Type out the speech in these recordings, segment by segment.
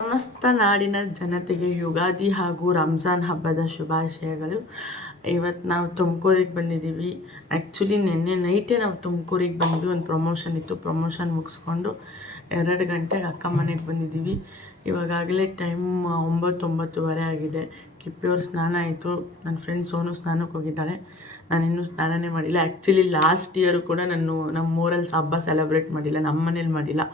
ಸಮಸ್ತ ನಾಡಿನ ಜನತೆಗೆ ಯುಗಾದಿ ಹಾಗೂ ರಂಜಾನ್ ಹಬ್ಬದ ಶುಭಾಶಯಗಳು. ಇವತ್ತು ನಾವು ತುಮಕೂರಿಗೆ ಬಂದಿದ್ದೀವಿ. ಆ್ಯಕ್ಚುಲಿ ನಿನ್ನೆ ನೈಟೇ ನಾವು ತುಮಕೂರಿಗೆ ಬಂದ್ವಿ. ಒಂದು ಪ್ರಮೋಷನ್ ಇತ್ತು, ಪ್ರಮೋಷನ್ ಮುಗಿಸ್ಕೊಂಡು 2 ಗಂಟೆಗೆ ಅಕ್ಕ ಮನೆಗೆ ಬಂದಿದ್ದೀವಿ. ಇವಾಗಲೇ ಟೈಮ್ 9:09 ಆಗಿದೆ. ಕಿಪ್ಪಿಯವ್ರ ಸ್ನಾನ ಆಯಿತು. ನನ್ನ ಫ್ರೆಂಡ್ ಸೋನು ಸ್ನಾನಕ್ಕೆ ಹೋಗಿದ್ದಾಳೆ. ನಾನಿನ್ನೂ ಸ್ನಾನನೇ ಮಾಡಿಲ್ಲ. ಆ್ಯಕ್ಚುಲಿ ಲಾಸ್ಟ್ ಇಯರು ಕೂಡ ನಮ್ಮೂರಲ್ಲಿ ಹಬ್ಬ ಸೆಲೆಬ್ರೇಟ್ ಮಾಡಿಲ್ಲ, ನಮ್ಮ ಮನೇಲಿ ಮಾಡಿಲ್ಲ.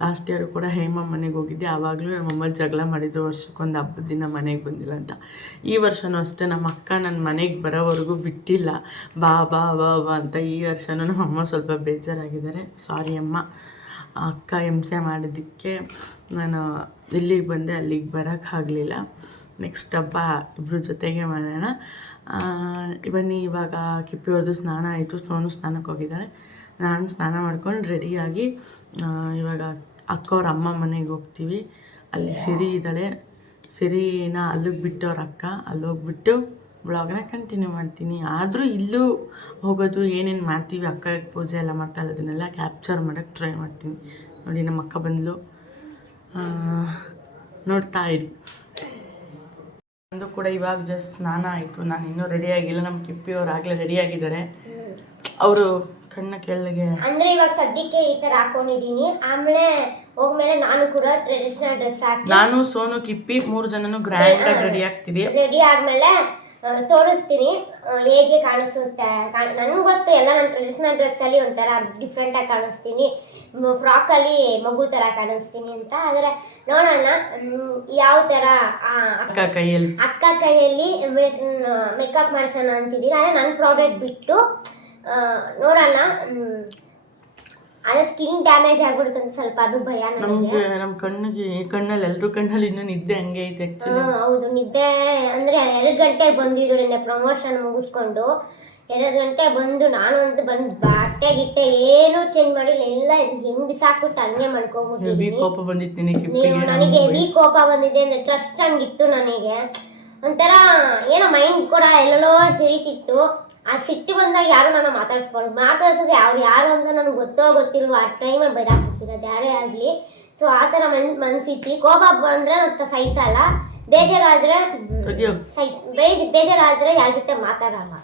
ಲಾಸ್ಟ್ ಇಯರು ಕೂಡ ಹೇಮ ಮನೆಗೆ ಹೋಗಿದ್ದೆ. ಆವಾಗಲೂ ನಮ್ಮಮ್ಮ ಜಗಳ ಮಾಡಿದ್ರು, ವರ್ಷಕ್ಕೊಂದು ಹಬ್ಬದ ದಿನ ಮನೆಗೆ ಬಂದಿಲ್ಲ ಅಂತ. ಈ ವರ್ಷವೂ ಅಷ್ಟೇ ನಮ್ಮ ಅಕ್ಕ ನನ್ನ ಮನೆಗೆ ಬರೋವರೆಗೂ ಬಿಟ್ಟಿಲ್ಲ, ಬಾ ಬಾ ಬಾ ಬಾ ಅಂತ. ಈ ವರ್ಷವೂ ನಮ್ಮಮ್ಮ ಸ್ವಲ್ಪ ಬೇಜಾರಾಗಿದ್ದಾರೆ. ಸಾರಿ ಅಮ್ಮ, ಅಕ್ಕ ಹಿಂಸೆ ಮಾಡಿದ್ದಕ್ಕೆ ನಾನು ಇಲ್ಲಿಗೆ ಬಂದೆ, ಅಲ್ಲಿಗೆ ಬರೋಕ್ಕಾಗಲಿಲ್ಲ. ನೆಕ್ಸ್ಟ್ ಹಬ್ಬ ಇಬ್ಬರು ಜೊತೆಗೆ ಮಾಡೋಣ. ಬನ್ನಿ. ಇವಾಗ ಕಿಪ್ಪಿಯವ್ರದ್ದು ಸ್ನಾನ ಆಯಿತು, ಸೋನು ಸ್ನಾನಕ್ಕೆ ಹೋಗಿದ್ದಾಳೆ. ನಾನು ಸ್ನಾನ ಮಾಡ್ಕೊಂಡು ರೆಡಿಯಾಗಿ ಇವಾಗ ಅಕ್ಕವ್ರ ಅಮ್ಮ ಮನೆಗೆ ಹೋಗ್ತೀವಿ. ಅಲ್ಲಿ ಸಿರಿ ಇದ್ದಾಳೆ. ಸಿರಿನ ಅಲ್ಲಿಗೆ ಬಿಟ್ಟವ್ರ ಅಕ್ಕ. ಅಲ್ಲಿ ಹೋಗ್ಬಿಟ್ಟು ಬ್ಲಾಗ್ನ ಕಂಟಿನ್ಯೂ ಮಾಡ್ತೀನಿ. ಆದರೂ ಇಲ್ಲೂ ಹೋಗೋದು, ಏನೇನು ಮಾಡ್ತೀವಿ, ಅಕ್ಕ ಪೂಜೆ ಎಲ್ಲ ಮಾಡ್ತಾಳೆ, ಅದನ್ನೆಲ್ಲ ಕ್ಯಾಪ್ಚರ್ ಮಾಡೋಕ್ಕೆ ಟ್ರೈ ಮಾಡ್ತೀನಿ. ನೋಡಿ ನಮ್ಮ ಅಕ್ಕ ಬಂದಳು, ನೋಡ್ತಾ ಇರಿ. ಅಂದು ಕೂಡ ಇವಾಗ ಜಸ್ಟ್ ಸ್ನಾನ ಆಯಿತು. ನಾನು ಇನ್ನೂ ರೆಡಿಯಾಗಿಲ್ಲ. ನಮ್ಮ ಕಿಪ್ಪಿಯವ್ರು ಆಗಲೇ ರೆಡಿಯಾಗಿದ್ದಾರೆ. ಅವರು ಕಣ್ಣ ಕೆಳಗೆ ಅಂದ್ರೆ ಇವಾಗ ಸದ್ಯಕ್ಕೆ ಈ ತರ ಹಾಕೊಂಡಿದೀನಿ. ಆಮೇಲೆ ಹೋಗ್ಮೇಲೆ ನಾನು ಕೂಡ ಟ್ರೆಡಿಷನಲ್ ಡ್ರೆಸ್ ಹಾಕಿ, ನಾನು ಸೋನು ಕಿಪ್ಪಿ 3 ಜನನು ಗ್ರ್ಯಾಂಡ್ ಆಗಿ ರೆಡಿ ಆಗ್ತೀವಿ. ರೆಡಿ ಆದ್ಮೇಲೆ ತೋರಿಸ್ತೀನಿ ಹೇಗೆ ಕಾಣಿಸುತ್ತೆ. ನನ್ಗೆ ಗೊತ್ತು ಎಲ್ಲ, ನಾನು ಟ್ರೆಡಿಷನಲ್ ಡ್ರೆಸ್ ಅಲ್ಲಿ ಒಂಥರ ಡಿಫ್ರೆಂಟ್ ಆಗಿ ಕಾಣಿಸ್ತೀನಿ, ಫ್ರಾಕ್ ಅಲ್ಲಿ ಮಗು ತರ ಕಾಣಿಸ್ತೀನಿ ಅಂತ. ಆದ್ರೆ ನೋಡೋಣ ಯಾವ ತರ ಅಕ್ಕ ಕೈಯಲ್ಲಿ ಮೇಕಪ್ ಮಾಡ್ಸೋಣ ಅಂತಿದ್ದೀನಿ. ಆದ್ರೆ ನನ್ನ ಪ್ರಾಡಕ್ಟ್ ಬಿಟ್ಟು ನೋಡೋಣ. ಅದೇ ಸ್ಕಿನ್ ಡ್ಯಾಮೇಜ್ ಆಗ್ಬಿಡುತ್ತೆ ಸ್ವಲ್ಪ, ಅದು ಭಯ ನನಗೆ. ನಮ್ಮ ಕಣ್ಣಲ್ಲಿ ಎಲ್ಲರೂ ಕಣ್ಣಲ್ಲಿ ಇನ್ನೂ ನಿದ್ದೆ ಹಂಗೆ ಐತೆ ಆ್ಯಕ್ಚುಲಿ. ಹೌದು, ನಿದ್ದೆ ಅಂದರೆ 2 ಗಂಟೆಗೆ ಬಂದಿದ್ದು ನಿನ್ನೆ ಪ್ರಮೋಷನ್ ಮುಗಿಸ್ಕೊಂಡು. 2 ಗಂಟೆ ಬಂದು ನಾನು ಅಂತೂ ಬಂದು ಬಟ್ಟೆ ಗಿಟ್ಟೆ ಏನೂ ಚೇಂಜ್ ಮಾಡಿಲ್ಲ, ಎಲ್ಲ ಹೆಂಗೆ ಬಿಸಾಕ್ಬಿಟ್ಟು ಹಂಗೆ ಮಾಡ್ಕೊಂಡ್ಬಿಟ್ಟಿದ್ದೀನಿ. ಕೋಪ ಬಂದಿತ್ತು ನನಗೆ ಹೆವಿ ಕೋಪ ಬಂದಿದೆ. ಅಂದರೆ ಟ್ರಸ್ಟ್ ಹಂಗಿತ್ತು ನನಗೆ. ಒಂಥರ ಏನೋ ಮೈಂಡ್ ಕೂಡ ಎಲ್ಲೆಲ್ಲೋ ಸಿರಿತಿತ್ತು. ಆ ಸಿಟ್ಟು ಬಂದಾಗ ಯಾರು ನಾನು ಮಾತಾಡ್ಸೋದು ಯಾರು ಅಂತ ನನಗೆ ಗೊತ್ತಿಲ್ವ, ಆ ಟೈಮಲ್ಲಿ ಬೈದಾಕ್ಬಿಡ್ತಿರೋದು ಯಾರೇ ಆಗಲಿ. ಸೊ ಆ ಥರ ಮನ್ಸಿತ್ತು. ಕೋಪ ಬಂದರೆ ನಾನು ಸಹಿಸಲ್ಲ, ಬೇಜಾರಾದರೆ ಯಾರ ಜೊತೆ ಮಾತಾಡಲ್ಲ.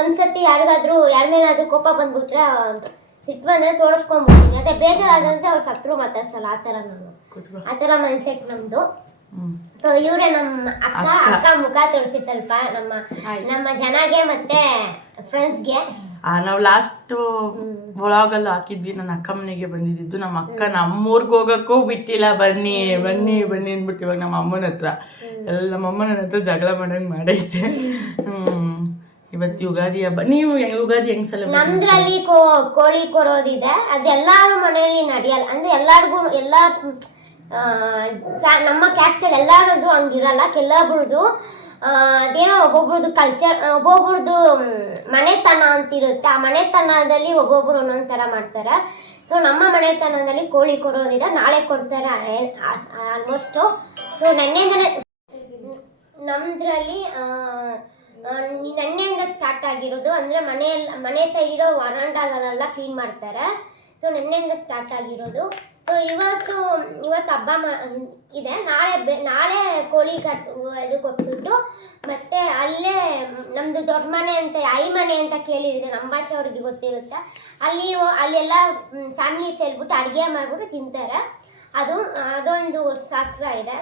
ಒಂದ್ಸತಿ ಯಾರಿಗಾದ್ರೂ ಯಾರ ಕೋಪ ಬಂದ್ಬಿಟ್ರೆ ಸಿಟ್ಟು ಬಂದರೆ ತೋರಿಸ್ಕೊಂಡ್ಬಿಡ್ತೀನಿ. ಅದೇ ಬೇಜಾರಾದ್ರೆ ಅವ್ರು ಸತ್ರು ಮಾತಾಡ್ಸಲ್ಲ. ಆ ಥರ ಮೈಂಡ್ಸೆಟ್ ನಮ್ಮದು. ಸೊ ಇವರೇ ನಮ್ಮ ಅಕ್ಕ ಮುಖ ತೋರಿಸಿ ಸ್ವಲ್ಪ ನಮ್ಮ ಜನಗೆ ಮತ್ತೆ ಫ್ರೆಂಡ್ಸ್ಗೆ. ನಾವು ಲಾಸ್ಟ್ ವ್ಲಾಗಲ್ಲೂ ಹಾಕಿದ್ವಿ. ನನ್ನ ಅಕ್ಕ ಮನೆಗೆ ಬಂದಿದ್ದು. ನಮ್ಮ ಅಕ್ಕ ನಮ್ಮೂರ್ಗೆ ಹೋಗೋಕ್ಕೂ ಬಿಟ್ಟಿಲ್ಲ, ಬನ್ನಿ ಬನ್ನಿ ಬನ್ನಿ ಅಂದ್ಬಿಟ್ಟು ಇವಾಗ ನಮ್ಮ ಅಮ್ಮನ ಹತ್ರ ಜಗಳ ಮಾಡಂಗೆ ಮಾಡೈತೆ. ಇವತ್ತು ಯುಗಾದಿ ಹಬ್ಬ. ನೀವು ಯುಗಾದಿ ಹೆಂಗ್ ಸೆಲೆಬ್ರೇಟ್? ನಮ್ದ್ರಲ್ಲಿ ಕೋಳಿ ಕೊಡೋದಿದೆ. ಅದೆಲ್ಲಾರು ಮನೆಯಲ್ಲಿ ನಡೆಯಲ್ಲ. ಅಂದ್ರೆ ಎಲ್ಲ ನಮ್ಮ ಕ್ಯಾಸ್ಟಲ್ಲಿ ಎಲ್ಲರದ್ದು ಹಂಗಿರಲ್ಲ. ಕೆಲವೊಬ್ರದ್ದು ಅದೇನೋ ಒಬ್ಬೊಬ್ರದ್ದು ಕಲ್ಚರ್, ಒಬ್ಬೊಬ್ರದ್ದು ಮನೆತನ ಅಂತಿರುತ್ತೆ. ಆ ಮನೆತನದಲ್ಲಿ ಒಬ್ಬೊಬ್ರು ಒಂದೊಂದು ಥರ ಮಾಡ್ತಾರೆ. ಸೊ ನಮ್ಮ ಮನೆತನದಲ್ಲಿ ಕೋಳಿ ಕೊಡೋದಿದೆ, ನಾಳೆ ಕೊಡ್ತಾರೆ ಆಲ್ಮೋಸ್ಟು. ಸೊ ನೆನ್ನೆಯಿಂದನೇ ನಮ್ಮದ್ರಲ್ಲಿ ನೆನ್ನೆಯಿಂದ ಸ್ಟಾರ್ಟ್ ಆಗಿರೋದು. ಅಂದರೆ ಮನೆ ಸೈಡ್ ಇರೋ ವರಾಂಡಗಳೆಲ್ಲ ಕ್ಲೀನ್ ಮಾಡ್ತಾರೆ. ಸೊ ನೆನ್ನೆಯಿಂದ ಸ್ಟಾರ್ಟ್ ಆಗಿರೋದು. ಸೊ ಇವತ್ತು ಹಬ್ಬ ಇದೆ. ನಾಳೆ ಕೋಳಿ ಇದು ಕೊಟ್ಬಿಟ್ಟು ಮತ್ತೆ ಅಲ್ಲೇ ನಮ್ಮದು ದೊಡ್ಡ ಮನೆ ಅಂತ, ಐ ಮನೆ ಅಂತ ಕೇಳಿರಿದೆ, ನಮ್ಮ ಭಾಷೆ ಅವ್ರಿಗೆ ಗೊತ್ತಿರುತ್ತೆ. ಅಲ್ಲೆಲ್ಲ ಫ್ಯಾಮಿಲಿ ಸೇರ್ಬಿಟ್ಟು ಅಡುಗೆ ಮಾಡಿಬಿಟ್ಟು ತಿಂತಾರೆ. ಅದೊಂದು ಶಾಸ್ತ್ರ ಇದೆ.